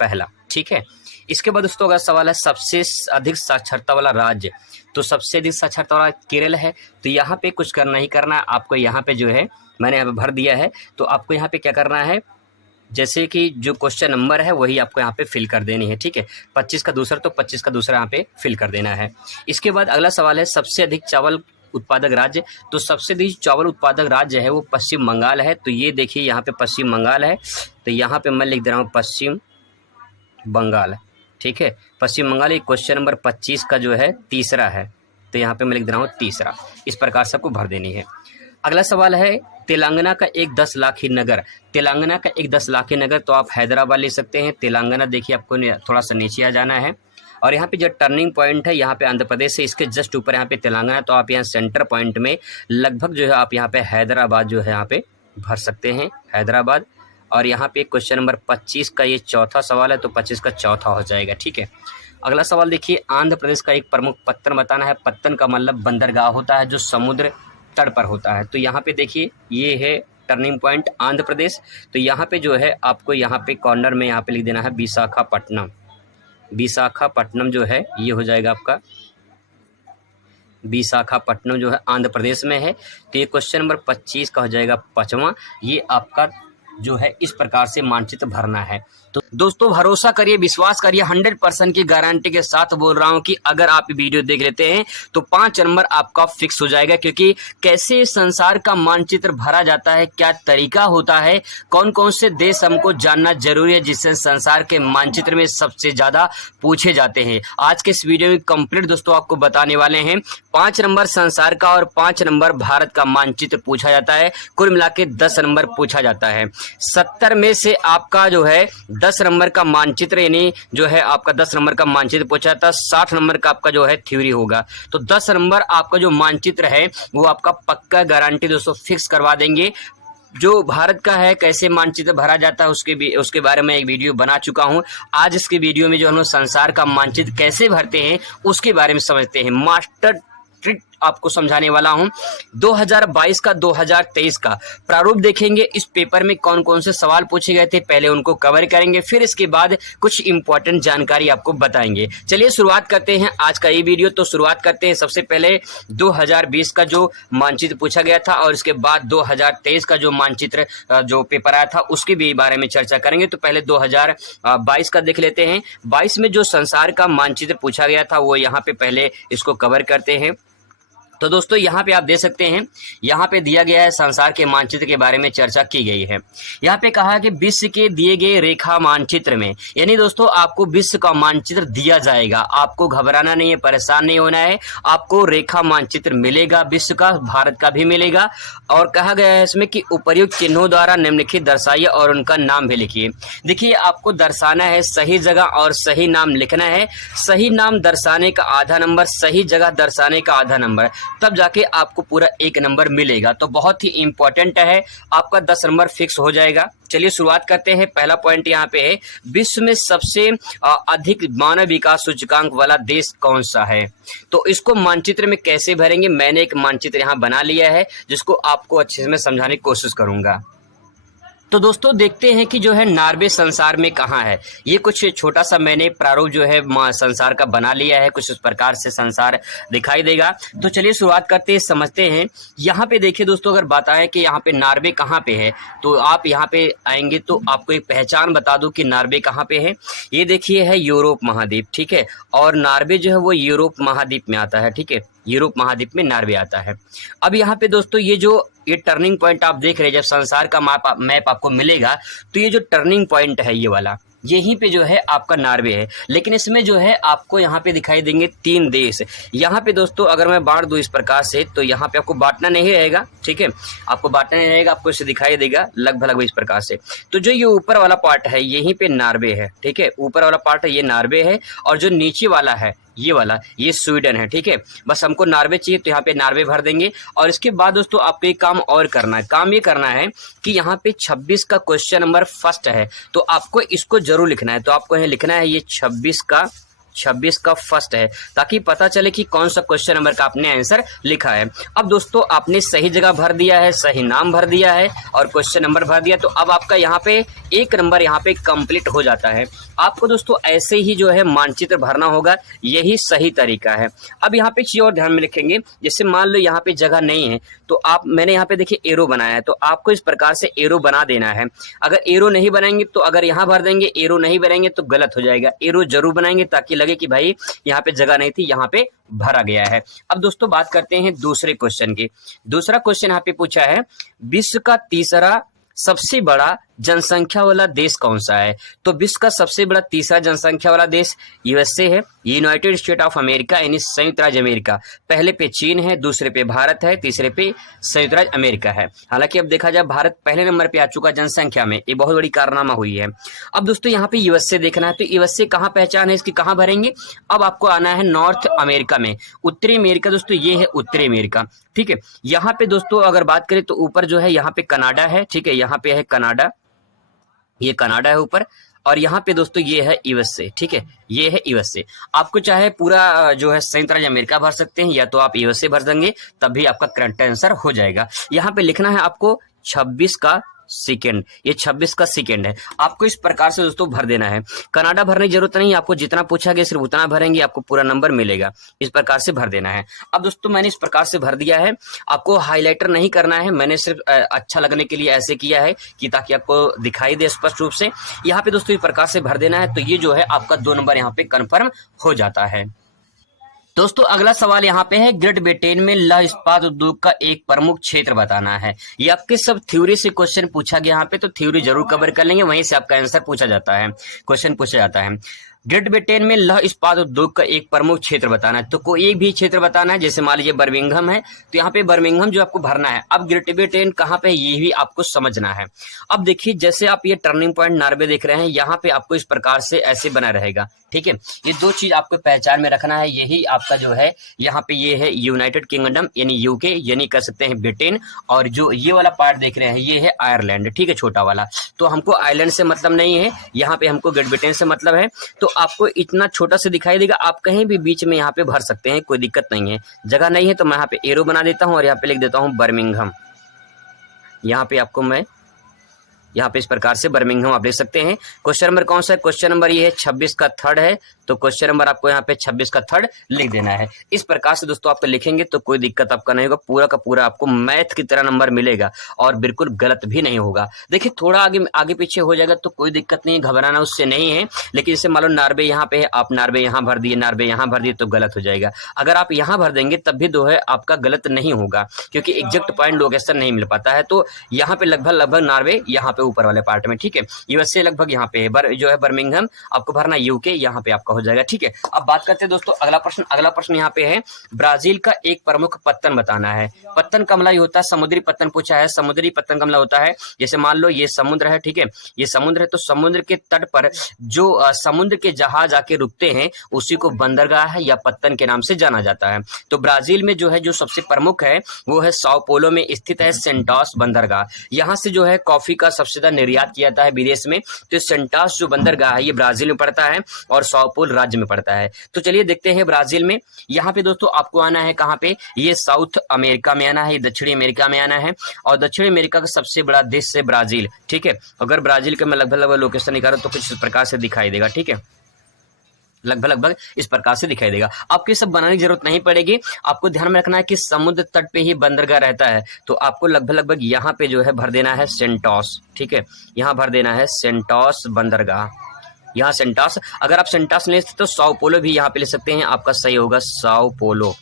पहला, ठीक है। इसके बाद दोस्तों अगर सवाल है सबसे अधिक साक्षरता वाला राज्य, तो सबसे अधिक साक्षरता वाला केरल है। तो यहाँ पे कुछ करना ही करना है आपको, यहाँ पे जो है मैंने यहाँ पे भर दिया है। तो आपको यहाँ पे क्या करना है, जैसे कि जो क्वेश्चन नंबर है वही आपको यहाँ पे फिल कर देनी है, ठीक है। 25 का दूसरा, तो 25 का दूसरा यहाँ पे फिल कर देना है। इसके बाद अगला सवाल है सबसे अधिक चावल उत्पादक राज्य, तो सबसे अधिक चावल उत्पादक राज्य है वो पश्चिम बंगाल है। तो ये देखिए यहाँ पे पश्चिम बंगाल है, तो यहाँ पे मैं लिख दे रहा हूँ पश्चिम बंगाल, ठीक है। पश्चिम बंगाल ये क्वेश्चन नंबर 25 का जो है तीसरा है, तो यहाँ पे मैं लिख दे रहा हूँ तीसरा। इस प्रकार से आपको भर देनी है। अगला सवाल है तेलंगाना का एक 10 लाखी नगर, तेलंगाना का एक 10 लाखी नगर, तो आप हैदराबाद ले सकते हैं। तेलंगाना देखिए आपको थोड़ा सा नीचे आ जाना है, और यहाँ पे जो टर्निंग पॉइंट है यहाँ पे आंध्र प्रदेश है, इसके जस्ट ऊपर यहाँ पे तेलंगाना, तो आप यहाँ सेंटर पॉइंट में लगभग जो है आप यहाँ पे हैदराबाद जो है यहाँ पे भर सकते हैं, हैदराबाद। और यहाँ पे क्वेश्चन नंबर 25 का ये चौथा सवाल है, तो 25 का चौथा हो जाएगा, ठीक है। अगला सवाल देखिए आंध्र प्रदेश का एक प्रमुख पत्तन बताना है। पत्तन का मतलब बंदरगाह होता है जो समुद्र तट पर होता है। तो यहाँ पे देखिए ये है टर्निंग पॉइंट आंध्र प्रदेश, तो यहाँ पे जो है आपको यहाँ पे कॉर्नर में यहाँ पे लिख देना है विशाखापट्टनम। विशाखापट्टनम जो है ये हो जाएगा आपका, विशाखापट्टनम जो है आंध्र प्रदेश में है। तो ये क्वेश्चन नंबर 25 का हो जाएगा 5वां। ये आपका जो है इस प्रकार से मानचित्र भरना है। तो दोस्तों भरोसा करिए, विश्वास करिए, 100% की गारंटी के साथ बोल रहा हूं कि अगर आप वीडियो देख लेते हैं तो 5 नंबर आपका फिक्स हो जाएगा। क्योंकि कैसे संसार का मानचित्र भरा जाता है, क्या तरीका होता है, कौन कौन से देश हमको जानना जरूरी है जिससे संसार के मानचित्र में सबसे ज्यादा पूछे जाते हैं। आज के इस वीडियो में कंप्लीट दोस्तों आपको बताने वाले हैं। 5 नंबर संसार का और 5 नंबर भारत का मानचित्र पूछा जाता है। कुल मिला के 10 नंबर पूछा जाता है। 70 में से आपका जो है 10 नंबर का मानचित्र, यानी जो है आपका 10 नंबर का मानचित्र पूछा जाता है। 60 नंबर का आपका जो है थ्योरी होगा। तो 10 नंबर आपका जो मानचित्र है वो आपका पक्का गारंटी दोस्तों फिक्स करवा देंगे। जो भारत का है कैसे मानचित्र भरा जाता है उसके बारे में एक वीडियो बना चुका हूं। आज इसके वीडियो में जो हम लोग संसार का मानचित्र कैसे भरते हैं उसके बारे में समझते हैं। मास्टर ट्रिक आपको समझाने वाला हूं। 2022 का 2023 का प्रारूप देखेंगे। इस पेपर में कौन कौन से सवाल पूछे गए थे पहले उनको कवर करेंगे, फिर इसके बाद कुछ इंपॉर्टेंट जानकारी आपको बताएंगे। चलिए शुरुआत करते हैं आज का ये वीडियो। तो शुरुआत करते हैं सबसे पहले 2020 का जो मानचित्र पूछा गया था और इसके बाद 2023 का जो मानचित्र जो पेपर आया था उसके भी बारे में चर्चा करेंगे। तो पहले 2022 का देख लेते हैं। 22 में जो संसार का मानचित्र पूछा गया था वो यहाँ पे पहले इसको कवर करते हैं। तो दोस्तों यहाँ पे आप देख सकते हैं, यहाँ पे दिया गया है संसार के मानचित्र के बारे में चर्चा की गई है। यहाँ पे कहा है कि विश्व के दिए गए रेखा मानचित्र में, यानी दोस्तों आपको विश्व का मानचित्र दिया जाएगा। आपको घबराना नहीं है, परेशान नहीं होना है। आपको रेखा मानचित्र मिलेगा विश्व का, भारत का भी मिलेगा। और कहा गया है इसमें कि उपर्युक्त चिन्हों द्वारा निम्नलिखित दर्शाइए और उनका नाम भी लिखिए। देखिए आपको दर्शाना है, सही जगह और सही नाम लिखना है। सही नाम दर्शाने का आधा नंबर, सही जगह दर्शाने का आधा नंबर, तब जाके आपको पूरा 1 नंबर मिलेगा। तो बहुत ही इंपॉर्टेंट है, आपका 10 नंबर फिक्स हो जाएगा। चलिए शुरुआत करते हैं। पहला पॉइंट यहाँ पे है, विश्व में सबसे अधिक मानव विकास सूचकांक वाला देश कौन सा है। तो इसको मानचित्र में कैसे भरेंगे, मैंने एक मानचित्र यहाँ बना लिया है जिसको आपको अच्छे से मैं समझाने की कोशिश करूंगा। तो दोस्तों देखते हैं कि जो है नॉर्वे संसार में कहाँ है। ये कुछ छोटा सा मैंने प्रारूप जो है संसार का बना लिया है, कुछ इस प्रकार से संसार दिखाई देगा। तो चलिए शुरुआत करते हैं, समझते हैं। यहाँ पे देखिए दोस्तों, अगर बताएं कि यहाँ पे नॉर्वे कहाँ पे है तो आप यहाँ पे आएंगे तो आपको एक पहचान बता दूं कि नॉर्वे कहाँ पे है। ये देखिए है यूरोप महाद्वीप, ठीक है। और नॉर्वे जो है वो यूरोप महाद्वीप में आता है, ठीक है। यूरोप महाद्वीप में नॉर्वे आता है। अब यहाँ पे दोस्तों ये टर्निंग पॉइंट आप देख रहे हैं, जब संसार का मैप आपको मिलेगा तो ये जो टर्निंग पॉइंट है ये वाला, यहीं पे जो है आपका नॉर्वे है, लेकिन इसमें जो है आपको यहाँ पे दिखाई देंगे 3 देश। यहाँ पे दोस्तों अगर मैं बांट दूँ इस प्रकार से, तो यहाँ पे आपको बांटना नहीं रहेगा, ठीक है, आपको बांटना नहीं रहेगा, आपको इसे दिखाई देगा लगभग इस प्रकार से। तो जो ये ऊपर वाला पार्ट है यहीं पे नॉर्वे है, ठीक है, ऊपर वाला पार्ट है ये नॉर्वे है, और जो नीचे वाला है ये वाला ये स्वीडन है, ठीक है। बस हमको नॉर्वे चाहिए तो यहाँ पे नॉर्वे भर देंगे। और इसके बाद दोस्तों आपको एक काम और करना है, काम ये करना है कि यहाँ पे 26 का क्वेश्चन नंबर फर्स्ट है, तो आपको इसको जरूर लिखना है। तो आपको यहाँ लिखना है ये 26 का फर्स्ट है, ताकि पता चले कि कौन सा क्वेश्चन नंबर का आपने आंसर लिखा है। अब दोस्तों आपने सही जगह भर दिया है, सही नाम भर दिया है और क्वेश्चन नंबर भर दिया, तो अब आपका यहाँ पे 1 नंबर यहाँ पे कंप्लीट हो जाता है। आपको दोस्तों ऐसे ही जो है मानचित्र भरना होगा, यही सही तरीका है। अब यहाँ पे चीज और ध्यान में रखेंगे, जैसे मान लो यहाँ पे जगह नहीं है, तो मैंने यहाँ पे देखिए एरो बनाया है, तो आपको इस प्रकार से एरो बना देना है। अगर एरो नहीं बनाएंगे तो अगर यहाँ भर देंगे, एरो नहीं बनाएंगे तो गलत हो जाएगा। एरो जरूर बनाएंगे ताकि लगे कि भाई यहाँ पे जगह नहीं थी, यहाँ पे भरा गया है। अब दोस्तों बात करते हैं दूसरे क्वेश्चन की। दूसरा क्वेश्चन यहाँ पे पूछा है, विश्व का तीसरा सबसे बड़ा जनसंख्या वाला देश कौन सा है? तो विश्व का सबसे बड़ा तीसरा जनसंख्या वाला देश यूएसए है, यूनाइटेड स्टेट ऑफ अमेरिका यानी संयुक्त राज्य अमेरिका। पहले पे चीन है, दूसरे पे भारत है, तीसरे पे संयुक्त राज्य अमेरिका है। हालांकि अब देखा जाए भारत पहले नंबर पे आ चुका जनसंख्या में, ये बहुत बड़ी कारनामा हुई है। अब दोस्तों यहाँ पे यूएसए देखना है, तो यूएसए कहाँ पहचान है इसकी, कहाँ भरेंगे? अब आपको आना है नॉर्थ अमेरिका में। उत्तरी अमेरिका दोस्तों ये है उत्तरी अमेरिका, ठीक है। यहाँ पे दोस्तों अगर बात करें तो ऊपर जो है यहाँ पे कनाडा है, ठीक है, यहाँ पे है कनाडा, ये कनाडा है ऊपर, और यहाँ पे दोस्तों ये है यूएसए, ठीक है, ये है यूएसए। आपको चाहे पूरा जो है संयुक्त राज्य अमेरिका भर सकते हैं, या तो आप यूएसए भर देंगे, तब भी आपका करेक्ट आंसर हो जाएगा। यहाँ पे लिखना है आपको 26 का सेकेंड, ये 26 का सेकेंड है। आपको इस प्रकार से दोस्तों भर देना है। कनाडा भरने की जरूरत नहीं, आपको जितना पूछा गया सिर्फ उतना भरेंगे, आपको पूरा नंबर मिलेगा। इस प्रकार से भर देना है। अब दोस्तों मैंने इस प्रकार से भर दिया है, आपको हाईलाइटर नहीं करना है, मैंने सिर्फ अच्छा लगने के लिए ऐसे किया है कि ताकि आपको दिखाई दे स्पष्ट रूप से। यहाँ पे दोस्तों इस प्रकार से भर देना है, तो ये जो है आपका 2 नंबर यहाँ पे कन्फर्म हो जाता है। दोस्तों अगला सवाल यहाँ पे है, ग्रेट ब्रिटेन में लौह इस्पात उद्योग का एक प्रमुख क्षेत्र बताना है। ये आपके सब थ्योरी से क्वेश्चन पूछा गया, यहाँ पे तो थ्योरी जरूर कवर कर लेंगे, वहीं से आपका आंसर पूछा जाता है, क्वेश्चन पूछा जाता है। ग्रेट ब्रिटेन में लौह इस्पात उद्योग का एक प्रमुख क्षेत्र बताना है, तो कोई एक भी क्षेत्र बताना है। जैसे मान लीजिए बर्मिंघम है, तो यहाँ पे बर्मिंघम जो आपको भरना है। अब ग्रेट ब्रिटेन कहाँ पे, ये भी आपको समझना है। अब देखिए जैसे आप ये टर्निंग पॉइंट नॉर्वे देख रहे हैं, यहाँ पे आपको इस प्रकार से ऐसे बना रहेगा, ठीक है। ये 2 चीज आपको पहचान में रखना है। यही आपका जो है यहाँ पे ये है यूनाइटेड किंगडम यानी यूके, यानी कह सकते हैं ब्रिटेन, और जो ये वाला पार्ट देख रहे हैं ये है आयरलैंड, ठीक है, छोटा वाला। तो हमको आयरलैंड से मतलब नहीं है, यहाँ पे हमको ग्रेट ब्रिटेन से मतलब है। तो आपको इतना छोटा से दिखाई देगा, आप कहीं भी बीच में यहाँ पे भर सकते हैं, कोई दिक्कत नहीं है। जगह नहीं है तो मैं यहाँ पे एरो बना देता हूँ और यहाँ पे लिख देता हूँ बर्मिंघम। यहाँ पे आपको मैं यहाँ पे इस प्रकार से बर्मिंघम आप लिख सकते हैं। क्वेश्चन नंबर कौन सा है? क्वेश्चन नंबर ये है 26 का थर्ड है, तो क्वेश्चन नंबर आपको यहाँ पे 26 का थर्ड लिख देना है। इस प्रकार से दोस्तों आप लिखेंगे तो कोई दिक्कत आपका नहीं होगा, पूरा का पूरा आपको मैथ की तरह नंबर मिलेगा और बिल्कुल गलत भी नहीं होगा। देखिए थोड़ा आगे पीछे हो जाएगा तो कोई दिक्कत नहीं, घबराना उससे नहीं है। लेकिन जैसे मान लो नॉर्वे यहाँ पे है, आप नॉर्वे यहाँ भर दिए, नॉर्वे यहाँ भर दिए तो गलत हो जाएगा। अगर आप यहाँ भर देंगे तब भी जो है आपका गलत नहीं होगा, क्योंकि एग्जैक्ट पॉइंट लोकेशन नहीं मिल पाता है। तो यहाँ पे लगभग नॉर्वे यहाँ पे ऊपर वाले पार्ट में, ठीक है। यूएसए लगभग यहाँ पे जो है बर्मिंघम आपको भरना, यूके यहाँ पे आपका हो जाएगा, ठीक है। अब बात करते हैं दोस्तों अगला प्रश्न यहाँ पे है, ब्राजील का एक प्रमुख पत्तन बताना है। पत्तन कमला ही होता है, समुद्री पत्तन पूछा है। समुद्री पत्तन कमला होता है, जैसे मान लो ये समुद्र है, ठीक है, ये समुद्र है, तो समुद्र के तट पर जो समुद्र के जहाज आके रुकते हैं उसी को बंदरगाह है या पत्तन के नाम से जाना जाता है। तो ब्राजील में जो है जो सबसे प्रमुख है वो है साओ पोलो में स्थित है सेंटोस बंदरगाह। यहाँ से जो है कॉफी का सबसे ज्यादा निर्यात किया जाता है विदेश में। तो सेंटोस जो बंदरगाह है ये ब्राजील में पड़ता है और साओ पोलो राज्य में पड़ता है। तो चलिए देखते हैं ब्राजील में। यहाँ पे दोस्तों आपको आना है कहाँ पे, ये साउथ अमेरिका में आना है, दक्षिणी अमेरिका में आना है। और दक्षिणी अमेरिका का सबसे बड़ा देश है ब्राजील, ठीक है। अगर ब्राजील का मैं लगभग लोकेशन निकालूं तो कुछ इस प्रकार से दिखाई देगा, ठीक है, लगभग इस प्रकार से दिखाई देगा। आपको सब बनाने की जरूरत नहीं पड़ेगी। आपको ध्यान में रखना है कि समुद्र तट पे ही बंदरगाह रहता है, तो आपको लगभग यहाँ पे जो है भर देना है सेंटोस, ठीक है, यहाँ भर देना है सेंटोस बंदरगाह, यहाँ सेंटोस। अगर आप सेंटोस ले सकते तो साओ पोलो भी यहाँ पे ले सकते हैं, आपका सही होगा साओ पोलो,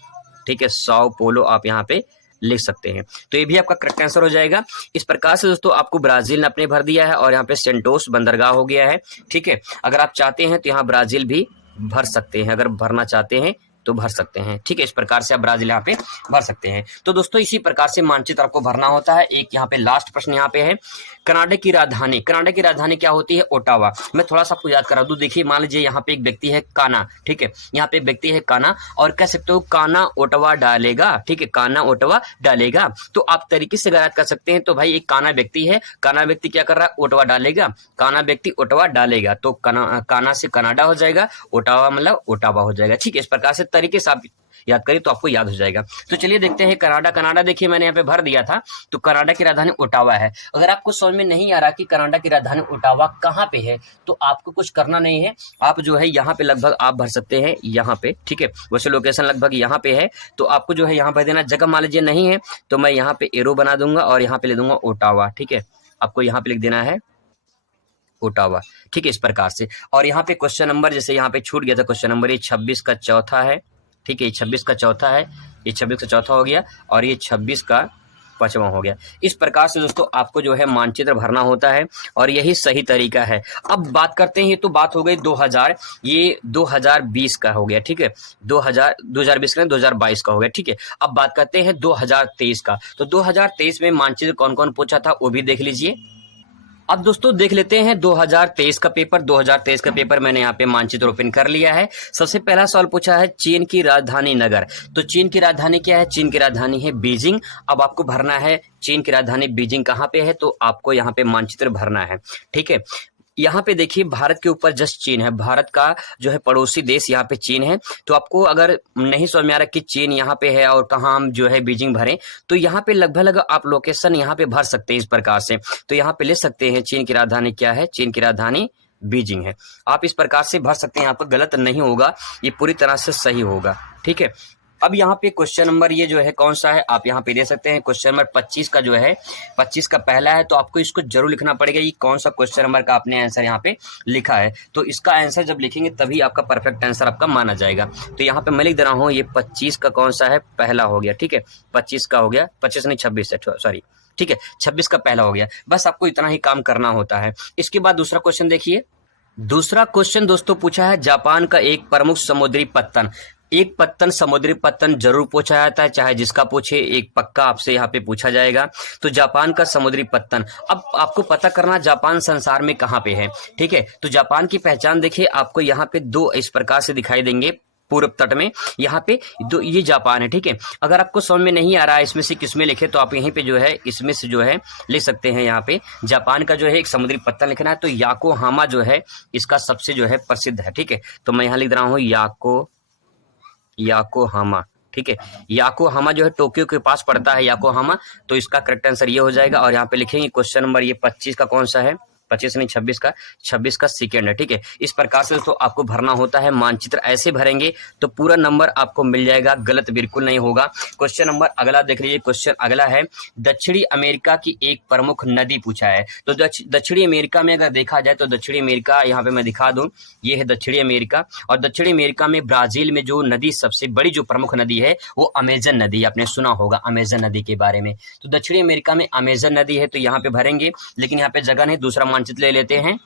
ठीक है, साओ पोलो आप यहाँ पे लिख सकते हैं। तो ये भी आपका करेक्ट आंसर हो जाएगा। इस प्रकार से दोस्तों आपको ब्राजील ने अपने भर दिया है और यहाँ पे सेंटोस बंदरगाह हो गया है। ठीक है, अगर आप चाहते हैं तो यहाँ ब्राजील भी भर सकते हैं, अगर भरना चाहते हैं तो भर सकते हैं। ठीक है, इस प्रकार से आप ब्राजील यहाँ पे भर सकते हैं। तो दोस्तों इसी प्रकार से मानचित्र आपको भरना होता है। एक यहाँ पे लास्ट प्रश्न यहाँ पे है, कनाडा की राजधानी, कनाडा की राजधानी क्या होती है? ओटावा। मैं थोड़ा सा आपको याद करा दूं, देखिए मान लीजिए यहाँ पे एक व्यक्ति है काना, ठीक है, यहाँ पे एक व्यक्ति है काना और कह सकते हो काना ओटावा डालेगा। ठीक है, काना ओटावा डालेगा। तो आप तरीके से अगर याद कर सकते हैं तो भाई एक काना व्यक्ति है, काना व्यक्ति क्या कर रहा है? ओटावा डालेगा, काना व्यक्ति ओटावा डालेगा, तो काना से कनाडा हो जाएगा, ओटावा मतलब ओटावा हो जाएगा। ठीक है, इस प्रकार से तरीके से आप याद करिए तो आपको याद हो जाएगा। तो चलिए देखते हैं कनाडा। कनाडा देखिए मैंने यहाँ पे भर दिया था, तो कनाडा की राजधानी ओटावा है। अगर आपको समझ में नहीं आ रहा कि कनाडा की राजधानी ओटावा कहाँ पे है, तो आपको कुछ करना नहीं है, आप जो है यहाँ पे लगभग आप भर सकते हैं यहाँ पे। ठीक है, वैसे लोकेशन लगभग यहाँ पे है, तो आपको जो है यहाँ भर देना। जगह मान लीजिए नहीं है तो मैं यहाँ पे एरो बना दूंगा और यहाँ पे ले दूंगा ओटावा। ठीक है, आपको यहाँ पे लिख देना है ओटावा। ठीक है, इस प्रकार से। और यहाँ पे क्वेश्चन नंबर जैसे यहाँ पे छूट गया था, क्वेश्चन नंबर ये 26 का चौथा है। ठीक है, ये 26 का चौथा है, ये 26 का चौथा हो गया और ये 26 का 5वां हो गया। इस प्रकार से दोस्तों आपको जो है मानचित्र भरना होता है और यही सही तरीका है। अब बात करते हैं, ये तो बात हो गई 2000, ये 2020 का हो गया। ठीक है, 2020 का 2022 का हो गया। ठीक है, अब बात करते हैं 2023 का। तो 2023 में मानचित्र कौन कौन पूछा था वो भी देख लीजिए। अब दोस्तों देख लेते हैं 2023 का पेपर। 2023 का पेपर मैंने यहाँ पे मानचित्र ओपन कर लिया है। सबसे पहला सवाल पूछा है चीन की राजधानी नगर। तो चीन की राजधानी क्या है? चीन की राजधानी है बीजिंग। अब आपको भरना है चीन की राजधानी बीजिंग कहाँ पे है, तो आपको यहाँ पे मानचित्र भरना है। ठीक है, यहाँ पे देखिए भारत के ऊपर जस्ट चीन है, भारत का जो है पड़ोसी देश यहाँ पे चीन है। तो आपको अगर नहीं समझ में आ रहा कि चीन यहाँ पे है और कहाँ हम जो है बीजिंग भरें, तो यहाँ पे लगभग आप लोकेशन यहाँ पे भर सकते हैं इस प्रकार से। तो यहाँ पे ले सकते हैं चीन की राजधानी क्या है, चीन की राजधानी बीजिंग है। आप इस प्रकार से भर सकते हैं, यहाँ पर गलत नहीं होगा, ये पूरी तरह से सही होगा। ठीक है, अब यहाँ पे क्वेश्चन नंबर ये जो है कौन सा है आप यहाँ पे दे सकते हैं। क्वेश्चन नंबर 25 का जो है 25 का पहला है, तो आपको इसको जरूर लिखना पड़ेगा ये कौन सा क्वेश्चन नंबर का आपने आंसर यहाँ पे लिखा है। तो इसका आंसर जब लिखेंगे तभी आपका परफेक्ट आंसर आपका माना जाएगा। तो यहाँ पे मैं लिख दे रहा हूँ ये 25 का कौन सा है, पहला हो गया। ठीक है, 25 का हो गया, 25 नहीं 26 है, सॉरी। ठीक है, 26 का पहला हो गया। बस आपको इतना ही काम करना होता है। इसके बाद दूसरा क्वेश्चन देखिए। दूसरा क्वेश्चन दोस्तों पूछा है जापान का एक प्रमुख समुद्री पत्तन। एक पत्तन, समुद्री पत्तन जरूर पूछा जाता है, चाहे जिसका पूछे एक पक्का आपसे यहाँ पे पूछा जाएगा। तो जापान का समुद्री पत्तन। अब आपको पता करना जापान संसार में कहाँ पे है। ठीक है, तो जापान की पहचान देखिए आपको यहाँ पे दो इस प्रकार से दिखाई देंगे पूर्व तट में, यहाँ पे दो ये जापान है। ठीक है, अगर आपको समझ में नहीं आ रहा है इसमें से किसमें लिखे, तो आप यहीं पे जो है इसमें से जो है लिख सकते हैं। यहाँ पे जापान का जो है एक समुद्री पत्तन लिखना है, तो याकोहामा जो है इसका सबसे जो है प्रसिद्ध है। ठीक है, तो मैं यहाँ लिख रहा हूँ याकोहामा। ठीक है, याकोहामा जो है टोक्यो के पास पड़ता है याकोहामा, तो इसका करेक्ट आंसर ये हो जाएगा। और यहाँ पे लिखेंगे क्वेश्चन नंबर ये 25 का कौन सा है, 25 नहीं 26 का सेकेंड है। ठीक है, इस प्रकार से दोस्तों आपको भरना होता है मानचित्र। ऐसे भरेंगे तो पूरा नंबर आपको मिल जाएगा, गलत बिल्कुल नहीं होगा। क्वेश्चन नंबर अगला देख लीजिए। क्वेश्चन अगला है दक्षिणी अमेरिका की एक प्रमुख नदी पूछा है। तो दक्षिणी अमेरिका में अगर देखा जाए तो दक्षिणी अमेरिका यहाँ पे मैं दिखा दूं, ये है दक्षिणी अमेरिका। और दक्षिणी अमेरिका में ब्राजील में जो नदी सबसे बड़ी जो प्रमुख नदी है वो अमेजन नदी, आपने सुना होगा अमेजन नदी के बारे में। तो दक्षिणी अमेरिका में अमेजन नदी है, तो यहाँ पे भरेंगे, लेकिन यहाँ पे जगह नहीं, दूसरा मानचित्र ले लेते हैं।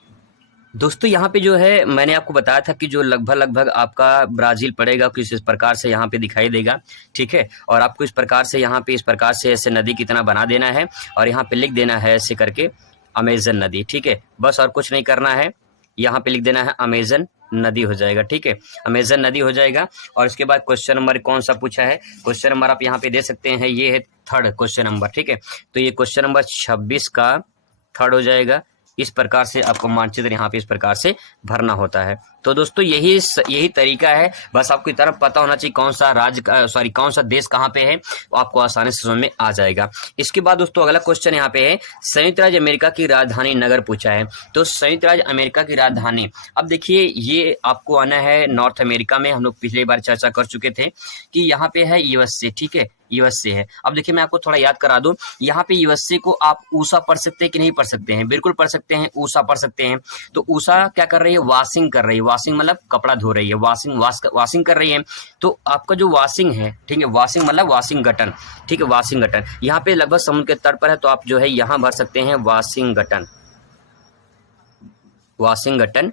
दोस्तों यहाँ पे जो है मैंने आपको बताया था कि जो लगभग आपका ब्राजील पड़ेगा कुछ इस प्रकार से यहाँ पे दिखाई देगा। ठीक है, और आपको इस प्रकार से यहाँ पे इस प्रकार से ऐसे नदी की तरह बना देना है और यहाँ पे लिख देना है ऐसे करके अमेजन नदी। ठीक है, बस और कुछ नहीं करना है, यहाँ पे लिख देना है अमेजन नदी हो जाएगा। ठीक है, अमेजन नदी हो जाएगा। और इसके बाद क्वेश्चन नंबर कौन सा पूछा है, क्वेश्चन नंबर आप यहाँ पे दे सकते हैं, ये है थर्ड क्वेश्चन नंबर। ठीक है, तो ये क्वेश्चन नंबर 26 का थर्ड हो जाएगा। इस प्रकार से आपको मानचित्र यहाँ पे इस प्रकार से भरना होता है। तो दोस्तों यही तरीका है, बस आपको इतना पता होना चाहिए कौन सा राज्य कौन सा देश कहाँ पे है, तो आपको आसानी से समझ में आ जाएगा। इसके बाद दोस्तों अगला क्वेश्चन यहाँ पे है संयुक्त राज्य अमेरिका की राजधानी नगर पूछा है। तो संयुक्त राज्य अमेरिका की राजधानी, अब देखिए ये आपको आना है नॉर्थ अमेरिका में। हम लोग पिछली बार चर्चा कर चुके थे कि यहाँ पे है यूएसए। ठीक है, यूएसए है। अब देखिए मैं आपको थोड़ा याद करा दूं, यहाँ पे यूएसए को आप ऊषा पढ़ सकते हैं कि नहीं पढ़ सकते हैं, बिल्कुल पढ़ सकते हैं, ऊषा पढ़ सकते हैं। तो ऊषा क्या कर रही है, वाशिंग कर रही है, वॉशिंग मतलब कपड़ा धो रही है, वॉशिंग कर रही है। तो आपका जो वॉशिंग है, ठीक है, वॉशिंग मतलब वाशिंगटन, ठीक है, वाशिंगटन यहाँ पे लगभग समुद्र के तट पर है, तो आप जो है यहाँ भर सकते हैं Washington, Washington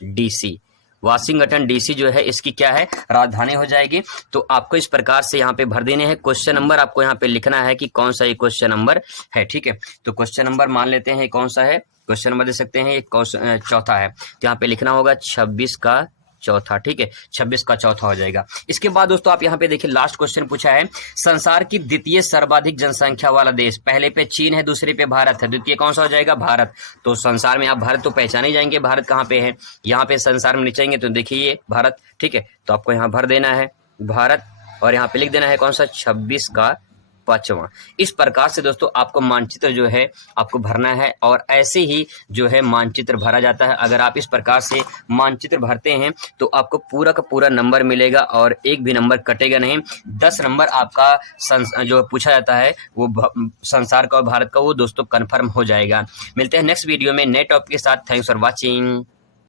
DC. Washington DC जो है इसकी क्या है, राजधानी हो जाएगी। तो आपको इस प्रकार से यहाँ पे भर देने हैं। क्वेश्चन नंबर आपको यहाँ पे लिखना है कि कौन सा ये क्वेश्चन नंबर है, ठीक है। तो क्वेश्चन नंबर मान लेते हैं कौन सा है, क्वेश्चन नंबर दे सकते हैं, ये चौथा है। तो यहाँ पे लिखना होगा 26 का चौथा, ठीक है, 26 का चौथा हो जाएगा। इसके बाद दोस्तों आप यहाँ पे देखिए लास्ट क्वेश्चन पूछा है, संसार की द्वितीय सर्वाधिक जनसंख्या वाला देश, पहले पे चीन है, दूसरे पे भारत है, द्वितीय कौन सा हो जाएगा, भारत। तो संसार में आप भारत तो पहचान ही जाएंगे, भारत कहाँ पे है, यहाँ पे संसार में नीचेंगे तो देखिए ये भारत, ठीक है। तो आपको यहाँ भर देना है भारत और यहाँ पे लिख देना है कौन सा, 26 का 5वां। इस प्रकार से दोस्तों आपको मानचित्र जो है आपको भरना है और ऐसे ही जो है मानचित्र भरा जाता है। अगर आप इस प्रकार से मानचित्र भरते हैं तो आपको पूरा का पूरा नंबर मिलेगा और एक भी नंबर कटेगा नहीं। 10 नंबर आपका जो पूछा जाता है वो संसार का और भारत का, वो दोस्तों कन्फर्म हो जाएगा। मिलते हैं नेक्स्ट वीडियो में नए टॉपिक के साथ। Thanks for watching.